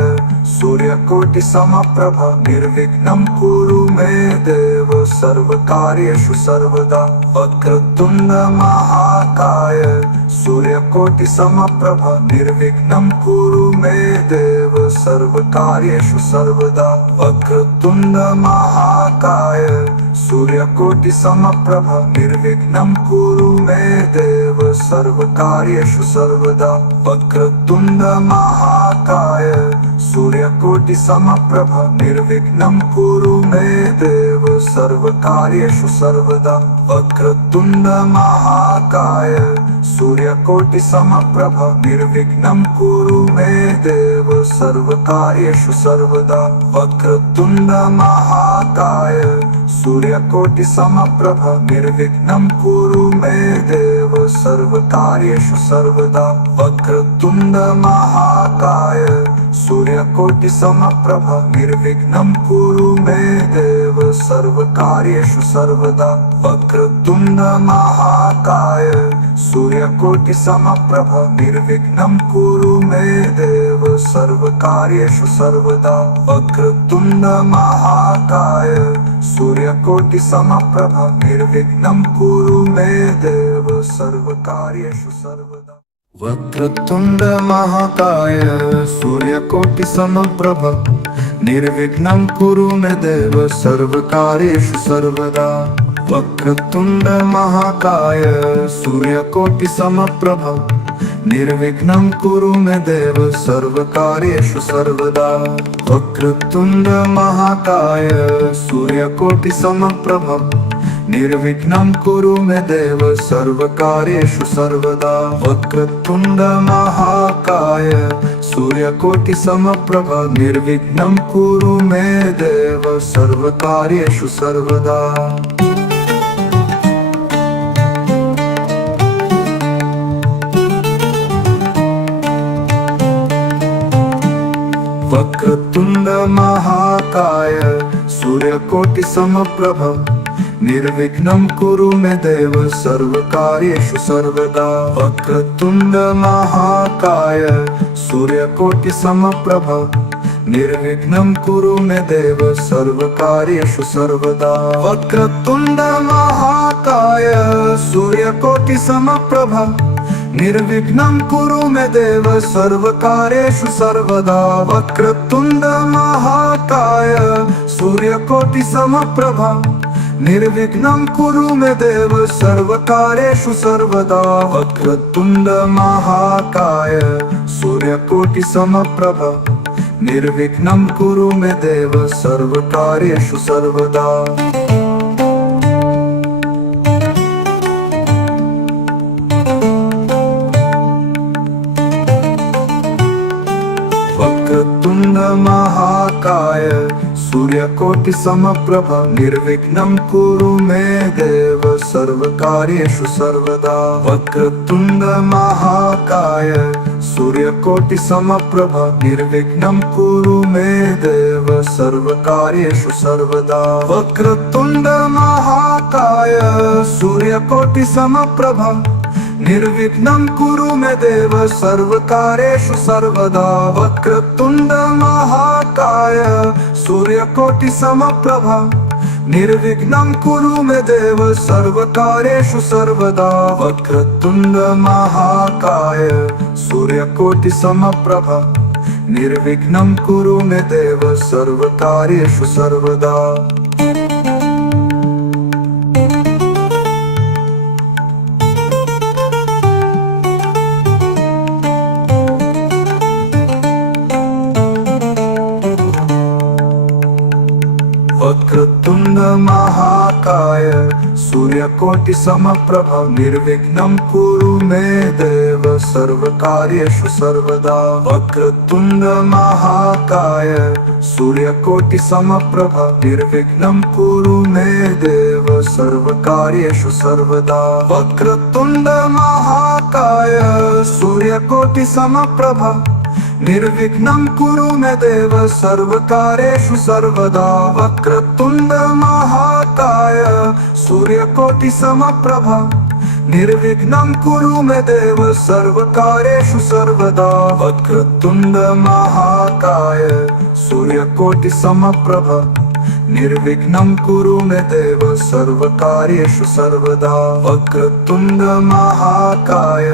सूर्यकोटि समप्रभ निर्विघ्नं कुरु मे देव सर्वकार्येषु सर्वदा। वक्रतुण्ड महाकाय सूर्यकोटि समप्रभ निर्विघ्नं कुरु मे देव सर्वकार्येषु सर्वदा। वक्रतुण्ड महाकाय सूर्यकोटि समप्रभ निर्विघ्नं कुरु मे देव सर्वकार्येषु सर्वदा। वक्रतुण्ड महाकाय सूर्यकोटि समप्रभ निर्विघ्नं कुरु मे देव सर्वकार्येषु सर्वदा। वक्रतुण्ड महाकाय सूर्यकोटि समप्रभ निर्विघ्नं कुरु मे देव सर्वकार्येषु सर्वदा वक्रतुण्ड महाकाय सूर्यकोटि समप्रभ निर्विघ्नं कुरु मे देव सर्वकार्येषु सर्वदा वक्रतुण्ड महाकाय सूर्यकोटि समप्रभ निर्विघ्नं कुरु मे देव सर्वकार्येषु सर्वदा वक्रतुण्ड महाकाय सूर्यकोटि समप्रभ निर्विघ्नं कुरु मे देव सर्वकार्येषु सर्वदा वक्रतुण्ड महाकाय सूर्यकोटि समप्रभ निर्विघ्नं कुरु मे देव सर्वकार्येषु सर्वदा वक्रतुण्ड महाकाय सूर्यकोटि समप्रभ निर्विघ्नं कुरु मे देव सर्वकार्येषु सर्वदा वक्रतुण्ड महाकाय सूर्यकोटि समप्रभ निर्विघ्नं कुरु मे देव सर्वकार्येषु सर्वदा वक्रतुण्ड महाकाय सूर्यकोटि समप्रभ निर्विघ्नं कुरु मे देव सर्वकार्येषु सर्वदा वक्रतुण्ड महाकाय सूर्यकोटि समप्रभ निर्विघ्नं कुरु मे देव सर्वकार्येषु सर्वदा वक्रतुण्ड महाकाय सूर्यकोटि समप्रभ निर्विघ्नं कुरु मे देव सर्वकार्येषु सर्वदा वक्रतुण्ड महाकाय सूर्यकोटि समप्रभ निर्विघ्नं कुरु मे देव सर्वकार्येषु सर्वदा वक्रतुण्ड महाकाय सूर्यकोटि समप्रभ निर्विघ्नं कुरु मे देव सर्वकार्येषु सर्वदा वक्रतुण्ड महाकाय सूर्यकोटि समप्रभ निर्विघ्नं कुरु मे देव सर्वकार्येषु सर्वदा वक्रतुण्ड महाकाय सूर्यकोटि समप्रभ निर्विघ्नं कुरु मे देव सर्वकार्येषु सर्वदा वक्रतुण्ड महाकाय सूर्यकोटि समप्रभ निर्विघ्नं कुरु मे देव सर्वकार्येषु सर्वदा वक्रतुण्ड महाकाय सूर्यकोटि समप्रभ निर्विघ्नं कुरु मे देव सर्वकार्येषु सर्वदा वक्रतुण्ड महाकाय सूर्यकोटि समप्रभ निर्विघ्नं कुरु मे देव सर्वकार्येषु सर्वदा वक्रतुण्ड महाकाय सूर्यकोटि समप्रभ निर्विघ्नं कुरु मे देव सर्वकार्येषु सर्वदा वक्रतुण्ड महाकाय सूर्यकोटि समप्रभ निर्विघ्नं कुरु मे देव सर्वकार्येषु सर्वदा वक्रतुण्ड महाकाय सूर्यकोटि समप्रभ निर्विघ्नं कुरु मे देव सर्वकार्येषु सर्वदा वक्रतुण्ड महाकाय सूर्यकोटि समप्रभ निर्विघ्नं कुरु मे देव सर्वकार्येषु सर्वदा वक्रतुण्ड महाकाय सूर्यकोटि समप्रभ निर्विघ्नं कुरु मे देव सर्वकार्येषु सर्वदा वक्रतुण्ड महाकाय सूर्यकोटि समप्रभ निर्विघ्नं कुरु मे देव सर्वकार्येषु सर्वदा वक्रतुण्ड महाकाय सूर्यकोटि समप्रभ निर्विघ्नं कुरु मे देव सर्वकार्येषु सर्वदा वक्रतुण्ड महाकाय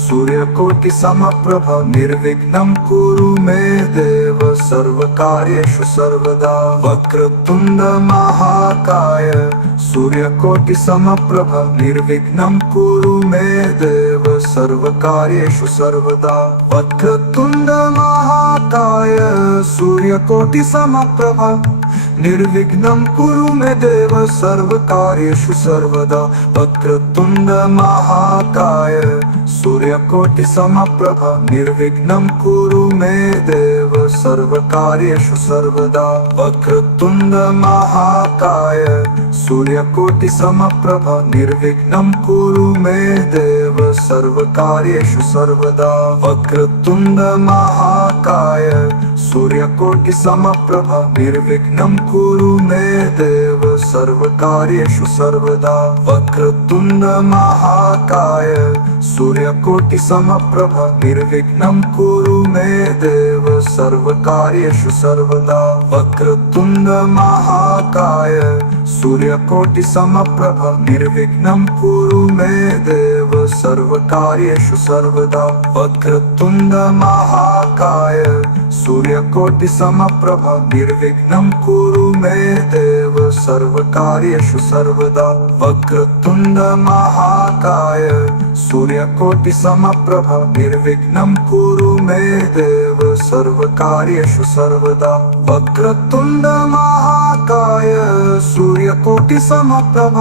सूर्यकोटि समप्रभ निर्विघ्नं कुरु मे देव सर्वकार्येषु सर्वदा वक्रतुण्ड महाकाय सूर्यकोटि समप्रभ निर्विघ्नं कुरु मे देव सर्वकार्येषु सर्वदा वक्रतुण्ड महाकाय सूर्यकोटि समप्रभ निर्विघ्नं कुरु मे देव सर्वकार्येषु सर्वदा वक्रतुण्ड महाकाय सूर्यकोटि समप्रभ निर्विघ्नं कुरु मे देव सर्वकार्येषु सर्वदा वक्रतुण्ड महाकाय सूर्यकोटि समप्रभ निर्विघ्नं कुरु मे देव सर्वकार्येषु सर्वदा वक्रतुण्ड महाकाय सूर्यकोटि समप्रभ निर्विघ्नं कुरु मे देव सर्वकार्येषु सर्वदा वक्रतुण्ड महाकाय सूर्यकोटि समप्रभ निर्विघ्नं कुरु मे देव सर्वकार्येषु सर्वदा वक्रतुण्ड महाकाय सूर्यकोटि समप्रभ निर्विघ्नं कुरु मे देव सर्वकार्येषु सर्वदा वक्रतुण्ड महाकाय सूर्यकोटि समप्रभ निर्विघ्नं कुरु मे देव सर्वकार्येषु सर्वदा वक्रतुण्ड महाकाय सूर्यकोटि समप्रभ निर्विघ्नं कुरु मे देव सर्वकार्येषु सर्वदा वक्रतुण्ड महाकाय सूर्यकोटि समप्रभ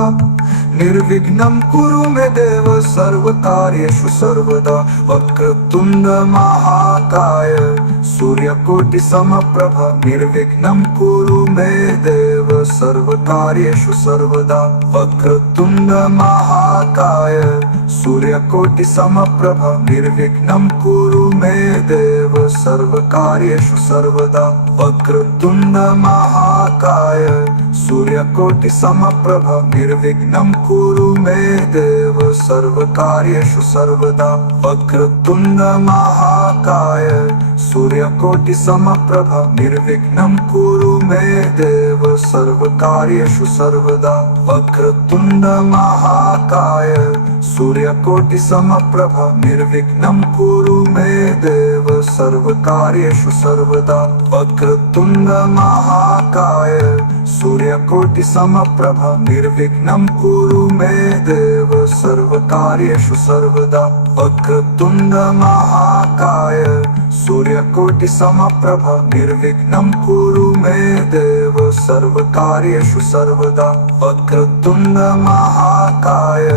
निर्विघ्नं कुरु मे देव सर्वकार्येषु सर्वदा वक्रतुण्ड महाकाय सूर्यकोटि समप्रभ निर्विघ्नं कुरु मे देव सर्वकार्येषु सर्वदा वक्रतुण्ड महाकाय सूर्यकोटि समप्रभ निर्विघ्नं कुरु मे देव सर्वकार्येषु सर्वदा वक्रतुण्ड महाकाय सूर्यकोटि समप्रभ निर्विघ्नं कुरु मे देव सर्वकार्येषु सर्वदा वक्रतुण्ड महाकाय सूर्यकोटि समप्रभ निर्विघ्नं कुरु मे देव सर्वकार्येषु सर्वदा वक्रतुण्ड महाकाय सूर्यकोटि समप्रभ निर्विघ्नं कुरु मे देव सर्वकार्येषु सर्वदा वक्रतुण्ड महाकाय सूर्यकोटि समप्रभ निर्विघ्नं कुरु मे देव सर्वकार्येषु सर्वदा वक्रतुण्ड महाकाय सूर्यकोटि समप्रभ निर्विघ्नं कुरु मे देव सर्वकार्येषु सर्वदा वक्रतुण्ड महाकाय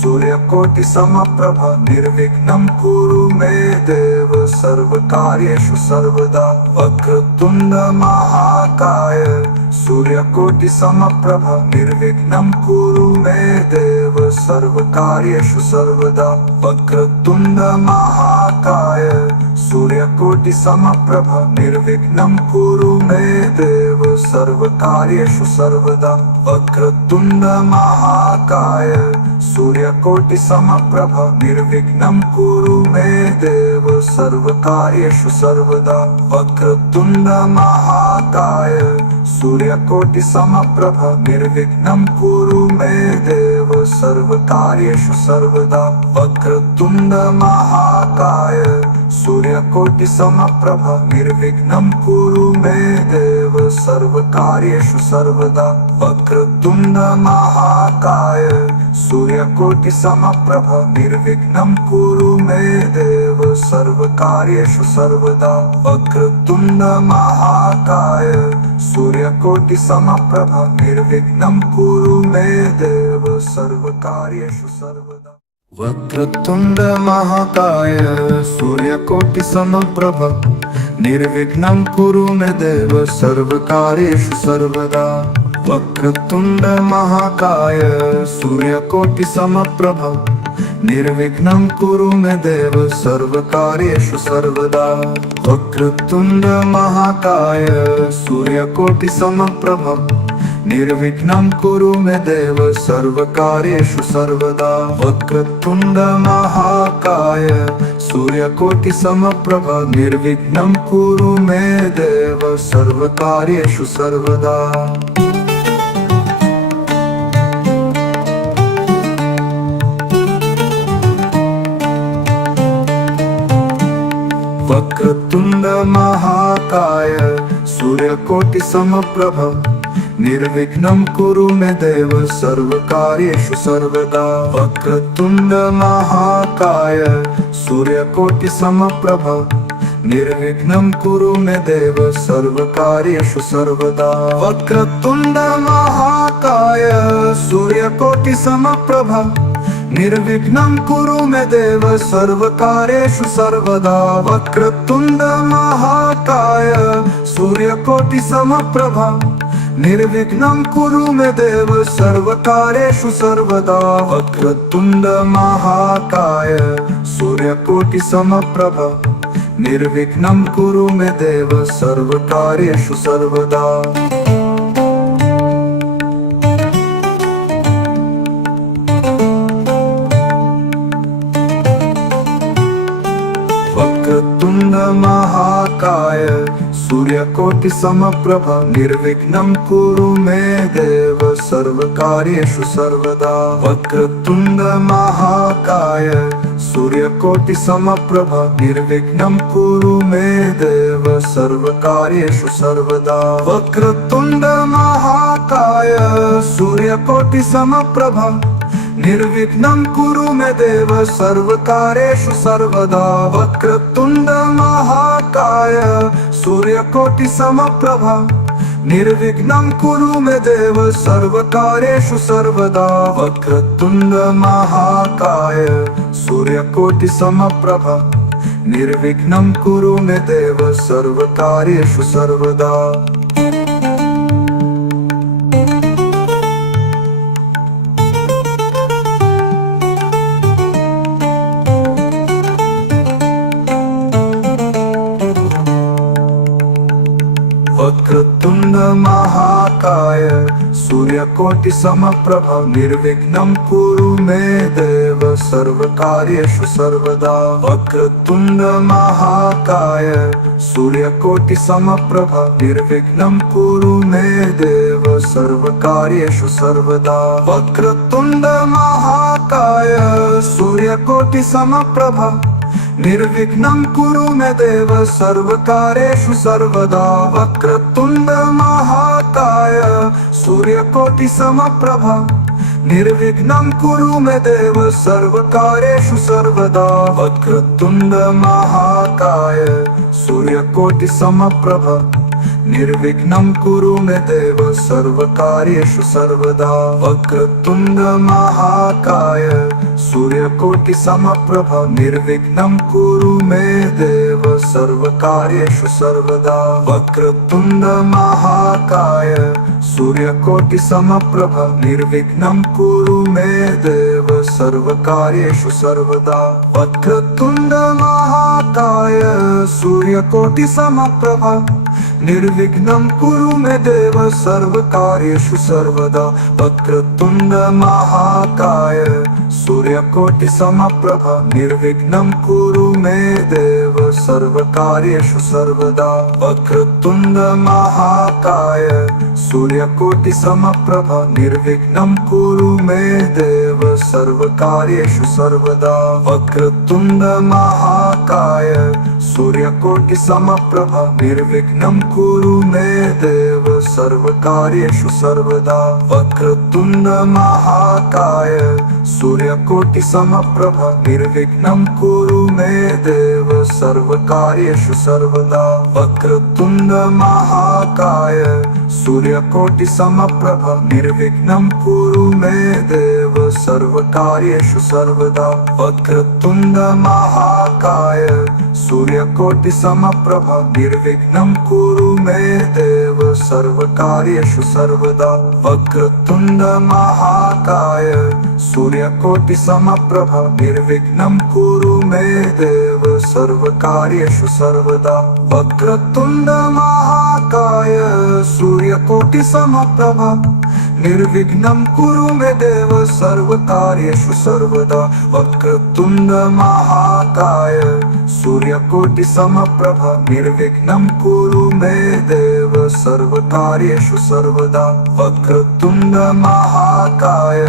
सूर्यकोटि समप्रभ निर्विघ्नं कुरु मे देव सर्वकार्येषु सर्वदा वक्रतुण्ड महाकाय सूर्यकोटि समप्रभ निर्विघ्नं कुरु मे देव सर्वकार्येषु सर्वदा वक्रतुण्ड महाकाय सूर्यकोटि समप्रभ निर्विघ्नं कुरु मे देव सर्वकार्येषु सर्वदा वक्रतुण्ड महाकाय सूर्यकोटि समप्रभ निर्विघ्नं कुरु मे देव सर्वकार्येषु सर्वदा वक्रतुण्ड महाकाय सूर्यकोटि समप्रभ निर्विघ्नं कुरु मे देव सर्वकार्येषु सर्वदा वक्रतुण्ड महाकाय सूर्यकोटि समप्रभ निर्विघ्नं कुरु मे देव सर्वकार्येषु सर्वदा वक्रतुण्ड महाकाय सूर्यकोटि समप्रभ निर्विघ्नं कुरु मे देव सर्वकार्येषु सर्वदा वक्रतुण्ड महाकाय सूर्यकोटि समप्रभ निर्विघ्नं कुरु मे देव सर्वकार्येषु सर्वदा वक्रतुण्ड महाकाय सूर्यकोटि समप्रभ निर्विघ्नं कुरु मे देव सर्वकार्येषु सर्वदा वक्रतुण्ड महाकाय सूर्यकोटि समप्रभ निर्विघ्नं कुरु मे देव सर्वकार्येषु सर्वदा वक्रतुण्ड महाकाय सूर्यकोटि समप्रभ निर्विघ्नं कुरु मे देव सर्वकार्येषु सर्वदा वक्रतुण्ड महाकाय सूर्यकोटि समप्रभ निर्विघ्नं कुरु मे देव सर्वकार्येषु सर्वदा वक्रतुण्ड महाकाय सूर्यकोटि समप्रभ निर्विघ्नं कुरु मे देव सर्वकार्येषु सर्वदा वक्रतुण्ड महाकाय सूर्यकोटि समप्रभ निर्विघ्नं कुरु मे देव सर्वकार्येषु सर्वदा वक्रतुण्ड महाकाय सूर्यकोटि समप्रभ निर्विघ्नं कुरु मे देव सर्वकार्येषु सर्वदा। वक्रतुण्ड महाकाय सूर्यकोटि समप्रभा निर्विघ्नं कुरु मे देव सर्वकार्येषु सर्वदा। वक्रतुण्ड महाकाय सूर्यकोटि समप्रभा निर्विघ्नं कुरु मे देव सर्वकार्येषु सर्वदा। वक्रतुण्ड महाकाय सूर्यकोटि समप्रभा निर्विघ्नं कुरु मे देव सर्वकार्येषु सर्वदा। वक्रतुण्ड महाकाय सूर्यकोटि समप्रभा निर्विघ्नं कुरु मे देव सर्वकार्येषु सर्वदा। वक्रतुण्ड महाकाय सूर्यकोटि समप्रभा निर्विघ्नं कुरु मे देव सर्वकार्येषु सर्वदा। वक्रतुण्ड महाकाय सूर्यकोटि समप्रभा निर्विघ्नं कुरु मे देव सर्वकार्येषु सर्वदा। वक्रतुण्ड महाकाय सूर्यकोटि समप्रभा निर्विघ्नं कुरु मे देव सर्वकार्येषु सर्वदा। वक्रतुण्ड महाकाय सूर्यकोटि समप्रभा निर्विघ्नं कुरु मे देव सर्वकार्येषु सर्वदा। वक्रतुण्ड महाकाय सूर्यकोटि समप्रभा निर्विघ्नं कुरु मे देव सर्वकार्येषु सर्वदा। वक्रतुण्ड महाकाय सूर्यकोटि समप्रभा निर्विघ्नं कुरु मे देव सर्वकार्येषु सर्वदा। वक्रतुण्ड महाकाय सूर्यकोटि समप्रभा निर्विघ्नं कुरु मे देव सर्वकार्येषु सर्वदा। वक्रतुण्ड महाकाय सूर्यकोटि समप्रभा निर्विघ्नं कुरु मे देव सर्वकार्येषु सर्वदा। वक्रतुण्ड महाकाय सूर्यकोटि समप्रभा निर्विघ्नं कुरु मे देव सर्वकार्येषु सर्वदा। वक्रतुण्ड महाकाय सूर्यकोटि समप्रभा निर्विघ्नं कुरु मे देव सर्वकार्येषु सर्वदा। वक्रतुण्ड महाकाय सूर्यकोटि समप्रभा निर्विघ्नं कुरु मे देव सर्वकार्येषु सर्वदा। वक्रतुण्ड महाकाय सूर्यकोटि समप्रभा निर्विघ्नं कुरु मे देव सर्वकार्येषु सर्वदा। वक्रतुण्ड महाकाय सूर्यकोटि समप्रभा निर्विघ्नं कुरु मे देव सर्वकार्येषु सर्वदा। वक्रतुण्ड महाकाय सूर्यकोटि समप्रभा निर्विघ्नं कुरु मे देव सर्वकार्येषु सर्वदा। वक्रतुण्ड महाकाय सूर्यकोटि समप्रभा निर्विघ्नं कुरु मे देव सर्वकार्येषु सर्वदा। वक्रतुण्ड महाकाय सूर्यकोटि समप्रभा निर्विघ्नं कुरु मे देव सर्वकार्येषु सर्वदा। वक्रतुण्ड महाकाय सूर्यकोटि समप्रभा निर्विघ्नं कुरु मे देव सर्वकार्येषु सर्वदा। वक्रतुण्ड महाकाय सूर्यकोटि समप्रभा निर्विघ्नं कुरु मे देव सर्वकार्येषु सर्वदा। वक्रतुण्ड महाकाय सूर्यकोटि समप्रभा निर्विघ्नं कुरु मे देव सर्वकार्येषु सर्वदा। वक्रतुण्ड महाकाय सूर्यकोटि समप्रभा निर्विघ्नं कुरु मे देव सर्वकार्येषु सर्वदा। वक्रतुण्ड महाकाय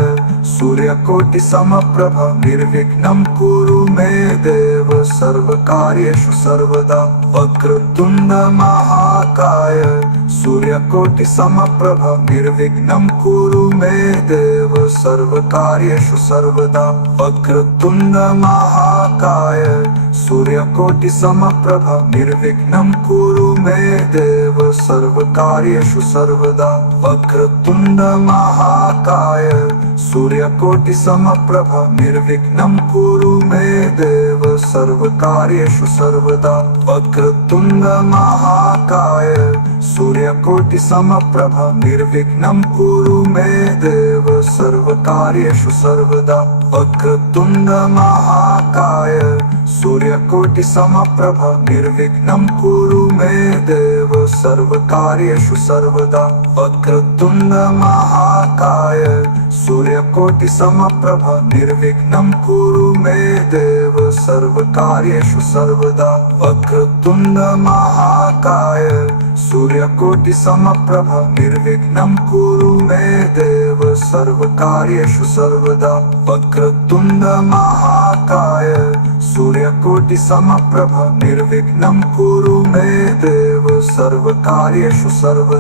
सूर्यकोटि समप्रभा निर्विघ्नं कुरु मे देव सर्वकार्येषु सर्वदा। वक्रतुण्ड महाकाय सूर्यकोटि समप्रभा निर्विघ्नं कुरु मे देव सर्वकार्येषु सर्वदा। वक्रतुण्ड महाकाय सूर्यकोटि समप्रभा निर्विघ्नं कुरु मे देव सर्वकार्येषु सर्वदा। वक्रतुण्ड महाकाय सूर्यकोटि समप्रभ निर्विघ्नं कुरु मे देव सर्वकार्येषु सर्वदा वक्रतुण्ड महाकाय सूर्यकोटि समप्रभ निर्विघ्नं कुरु मे देव सर्वकार्येषु सर्वदा वक्रतुण्ड महाकाय सूर्यकोटि समप्रभ निर्विघ्नं कुरु मे देव सर्वकार्येषु सर्वदा वक्रतुण्ड महाकाय सूर्यकोटि समप्रभ निर्विघ्नं कुरु मे देव सर्वकार्येषु सर्वदा वक्रतुण्ड महाकाय सूर्यकोटि समप्रभ निर्विघ्नं कुरु मे देव सर्वकार्येषु सर्वदा वक्रतुण्ड महाकाय सूर्यकोटि समप्रभ निर्विघ्नं कुरु मे देव सर्वकार्येषु सर्वदा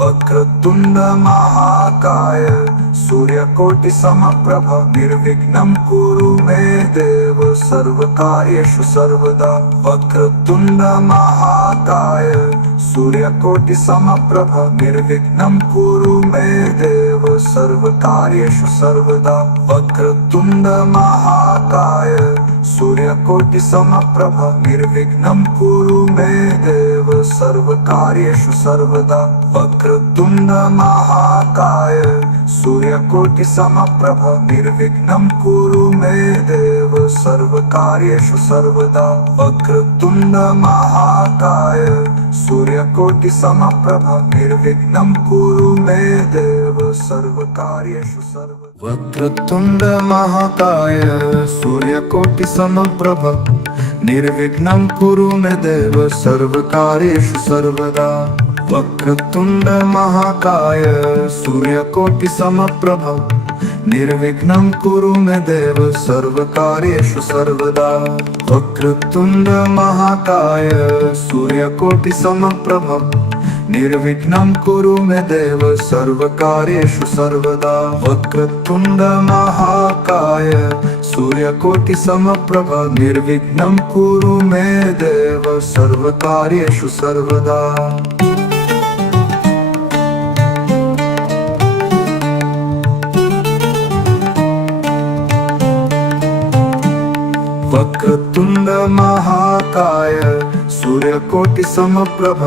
वक्रतुण्ड महाकाय सूर्यकोटि समप्रभ निर्विघ्नं कुरु मे देव सर्वकार्येषु सर्वदा वक्रतुण्ड महाकाय सूर्यकोटि समप्रभ निर्विघ्नं कुरु मे देव सर्वकार्येषु सर्वदा वक्रतुण्ड महाकाय सूर्यकोटि समप्रभ निर्विघ्नं कुरु मे देव सर्वकार्येषु सर्वदा वक्रतुण्ड महाकाय सूर्यकोटि समप्रभ निर्विघ्नं कुरु मे देव सर्वकार्येषु सर्वदा वक्रतुण्ड महाकाय सूर्यकोटि समप्रभ निर्विघ्नं कुरु मे देव सर्वकार्येषु सर्वदा वक्रतुण्ड महाकाय सूर्यकोटि समप्रभ निर्विघ्नं कुरु मे देव सर्वकार्येषु सर्वदा वक्रतुण्ड महाकाय सूर्यकोटि समप्रभ निर्विघ्नं कुरु मे देव सर्वकार्येषु सर्वदा वक्रतुण्ड महाकाय सूर्यकोटि समप्रभ निर्विघ्नं कुरु मे देव सर्वकार्येषु सर्वदा वक्रतुण्ड महाकाय सूर्यकोटि समप्रभ निर्विघ्नं कुरु मे देव सर्वकार्येषु सर्वदा वक्रतुण्ड महाकाय सूर्यकोटि समप्रभ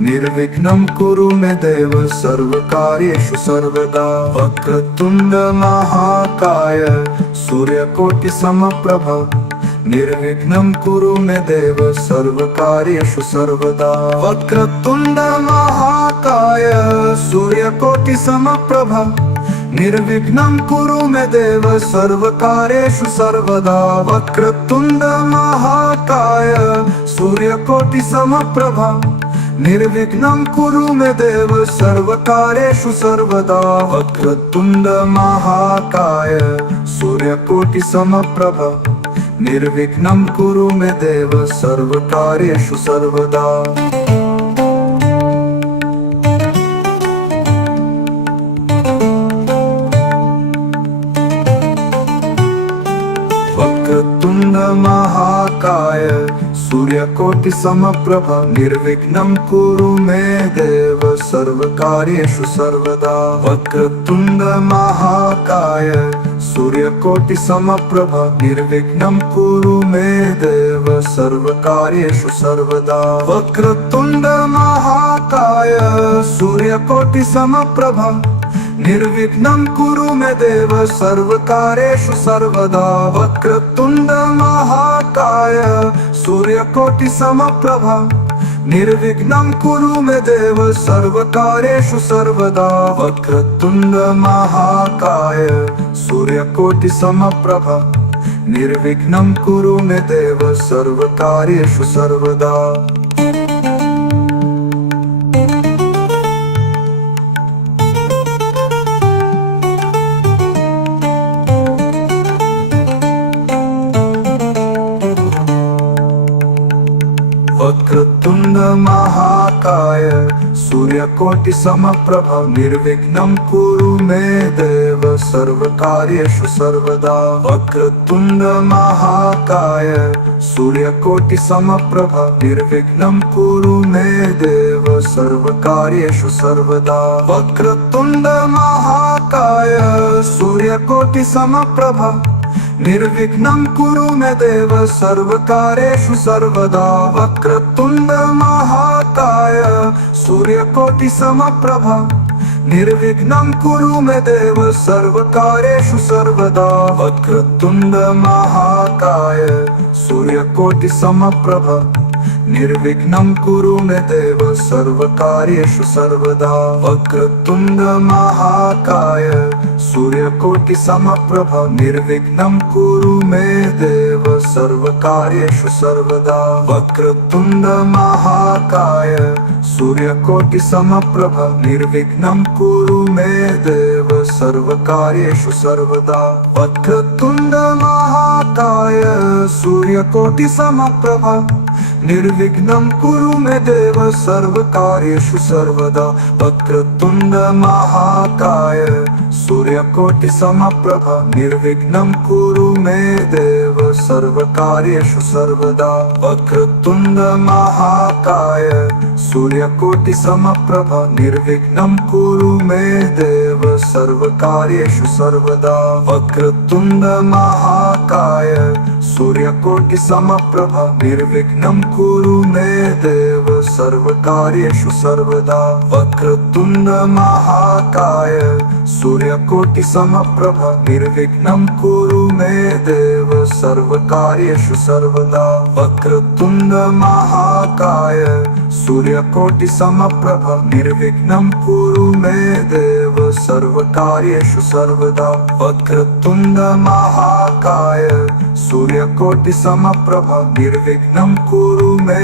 निर्विघ्नं कुरु मे देव सर्वकार्येषु सर्वदा वक्रतुण्ड महाकाय सूर्यकोटि समप्रभ निर्विघ्नं कुरु मे देव सर्वकार्येषु सर्वदा वक्रतुण्ड महाकाय सूर्यकोटि समप्रभ निर्विघ्नं कुरु मे देव सर्वकार्येषु सर्वदा वक्रतुण्ड महाकाय सूर्यकोटि समप्रभ निर्विघ्नं कुरु मे देव सर्वकार्येषु सर्वदा वक्रतुण्ड महाकाय सूर्यकोटि समप्रभ निर्विघ्नं कुरु मे देव सर्वकार्येषु सर्वदा वक्रतुण्ड महाकाय सूर्यकोटि समप्रभ निर्विघ्नं कुरु मे देव सर्वकार्येषु सर्वदा वक्रतुण्ड महाकाय सूर्यकोटि समप्रभ निर्विघ्नं कुरु मे देव सर्वकार्येषु सर्वदा वक्रतुण्ड महाकाय सूर्यकोटि समप्रभ निर्विघ्नं कुरु मे देव सर्वकार्येषु सर्वदा वक्रतुण्ड महाकाय सूर्यकोटि समप्रभ निर्विघ्नं कुरु मे देव सर्वकार्येषु सर्वदा वक्रतुण्ड महाकाय सूर्यकोटि समप्रभ निर्विघ्नं कुरु मे देव सर्वकार्येषु सर्वदा वक्रतुण्ड महाकाय सूर्यकोटि समप्रभ निर्विघ्नं कुरु मे देव सर्वकार्येषु सर्वदा वक्रतुण्ड महाकाय सूर्यकोटि समप्रभ निर्विघ्नं कुरु मे देव सर्वकार्येषु सर्वदा वक्रतुण्ड महाकाय सूर्यकोटि समप्रभ निर्विघ्नं कुरु मे देव सर्वकार्येषु सर्वदा वक्रतुण्ड महाकाय सूर्यकोटि समप्रभ निर्विघ्नं कुरु मे देव सर्वकार्येषु सर्वदा वक्रतुण्ड महाकाय सूर्यकोटि समप्रभ निर्विघ्नं कुरु मे देव सर्वकार्येषु सर्वदा वक्रतुण्ड महाकाय सूर्यकोटि समप्रभ निर्विघ्नं कुरु मे देव सर्वकार्येषु सर्वदा वक्रतुण्ड महाकाय सूर्यकोटि समप्रभ निर्विघ्नं कुरु मे देव सर्वकार्येषु सर्वदा वक्रतुण्ड महाकाय सूर्यकोटि समप्रभ निर्विघ्नं कुरु मे देव सर्वकार्येषु सर्वदा वक्रतुण्ड महाकाय सूर्यकोटि समप्रभ निर्विघ्नं कुरु मे देव सर्वकार्येषु सर्वदा वक्रतुण्ड महाकाय सूर्यकोटि समप्रभ निर्विघ्नं कुरु मे देव सर्वकार्येषु सर्वदा वक्रतुण्ड महाकाय सूर्यकोटि समप्रभ निर्विघ्नं कुरु मे देव सर्वकार्येषु सर्वदा वक्रतुण्ड महाकाय सूर्यकोटि समप्रभ निर्विघ्नं कुरु मे देव सर्वकार्येषु सर्वदा वक्रतुण्ड महाकाय सूर्यकोटि समप्रभ निर्विघ्नं कुरु मे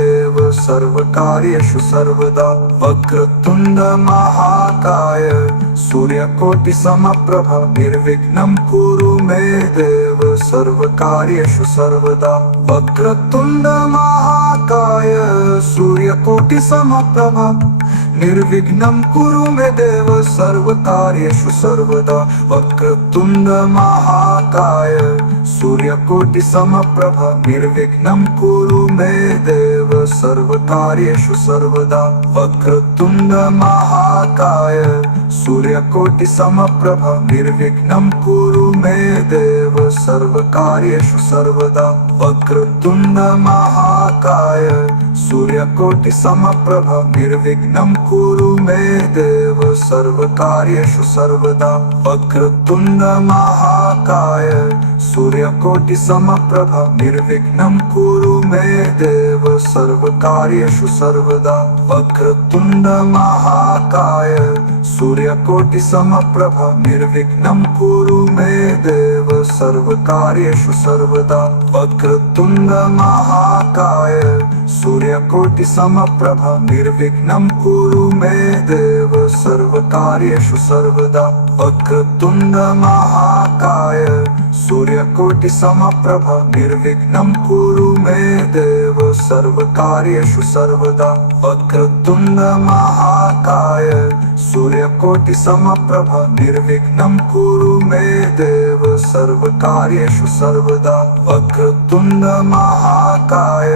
देव सर्वकार्येषु सर्वदा वक्रतुण्ड महाकाय सूर्यकोटि समप्रभ निर्विघ्नं कुरु मे देव सर्वकार्येषु सर्वदा वक्रतुण्ड महाकाय सूर्यकोटि समप्रभ निर्विघ्नं कुरु मे देव सर्वकार्येषु सर्वदा वक्रतुण्ड महाकाय सूर्यकोटि समप्रभ निर्विघ्नं कुरु मे देव सर्वकार्येषु सर्वदा वक्रतुण्ड महाकाय सूर्यकोटि समप्रभ निर्विघ्नं कुरु मे देव सर्वकार्येषु सर्वदा वक्रतुण्ड महाकाय सूर्यकोटि समप्रभ निर्विघ्नं कुरु मे देव सर्वकार्येषु सर्वदा वक्रतुण्ड महाकाय सूर्यकोटि समप्रभ निर्विघ्नं कुरु मे देव सर्वकार्येषु सर्वदा वक्रतुण्ड महाकाय सूर्यकोटि समप्रभ निर्विघ्नं कुरु मे देव सर्वकार्येषु सर्वदा वक्रतुण्ड महाकाय सूर्यकोटि समप्रभ निर्विघ्नं कुरु मे देव सर्वकार्येषु सर्वदा वक्रतुण्ड महाकाय सूर्यकोटि समप्रभ निर्विघ्नं कुरु मे देव सर्वकार्येषु सर्वदा वक्रतुण्ड महाकाय सूर्यकोटि समप्रभ निर्विघ्नं कुरु मे देव सर्वकार्येषु सर्वदा वक्रतुण्ड महाकाय सूर्यकोटि समप्रभ निर्विघ्नं कुरु मे देव सर्वकार्येषु सर्वदा वक्रतुण्ड महाकाय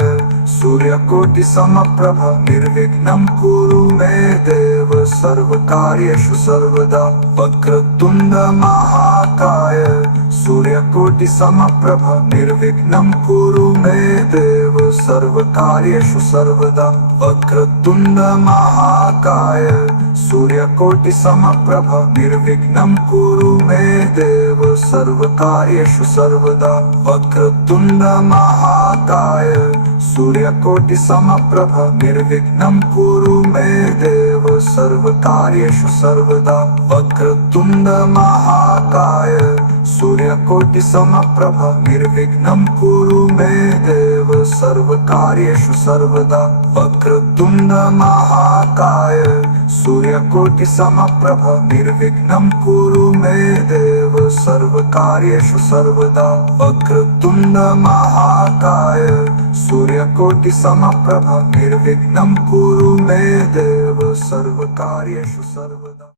सूर्यकोटि समप्रभ निर्विघ्नं कुरु मे देव सर्वकार्येषु सर्वदा वक्रतुण्ड महाकाय सूर्यकोटि समप्रभ निर्विघ्नं कुरु मे देव सर्वकार्येषु सर्वदा वक्रतुण्ड महाकाय सूर्यकोटि समप्रभ निर्विघ्नं कुरु मे देव सर्वकार्येषु सर्वदा वक्रतुण्ड महाकाय सूर्यकोटि समप्रभ निर्विघ्नं कुरु मे देव सर्वकार्येषु सर्वदा वक्रतुण्ड महाकाय सूर्यकोटि समप्रभ निर्विघ्नं कुरु मे देव सर्वकार्येषु सर्वदा वक्रतुण्ड महाकाय सूर्यकोटि समप्रभ निर्विघ्नं कुरु मे देव सर्वकार्येषु सर्वदा वक्रतुण्ड महाकाय सूर्यकोटि समप्रभा निर्विघ्नं कुरु मे देव सर्वकार्येषु सर्वदा।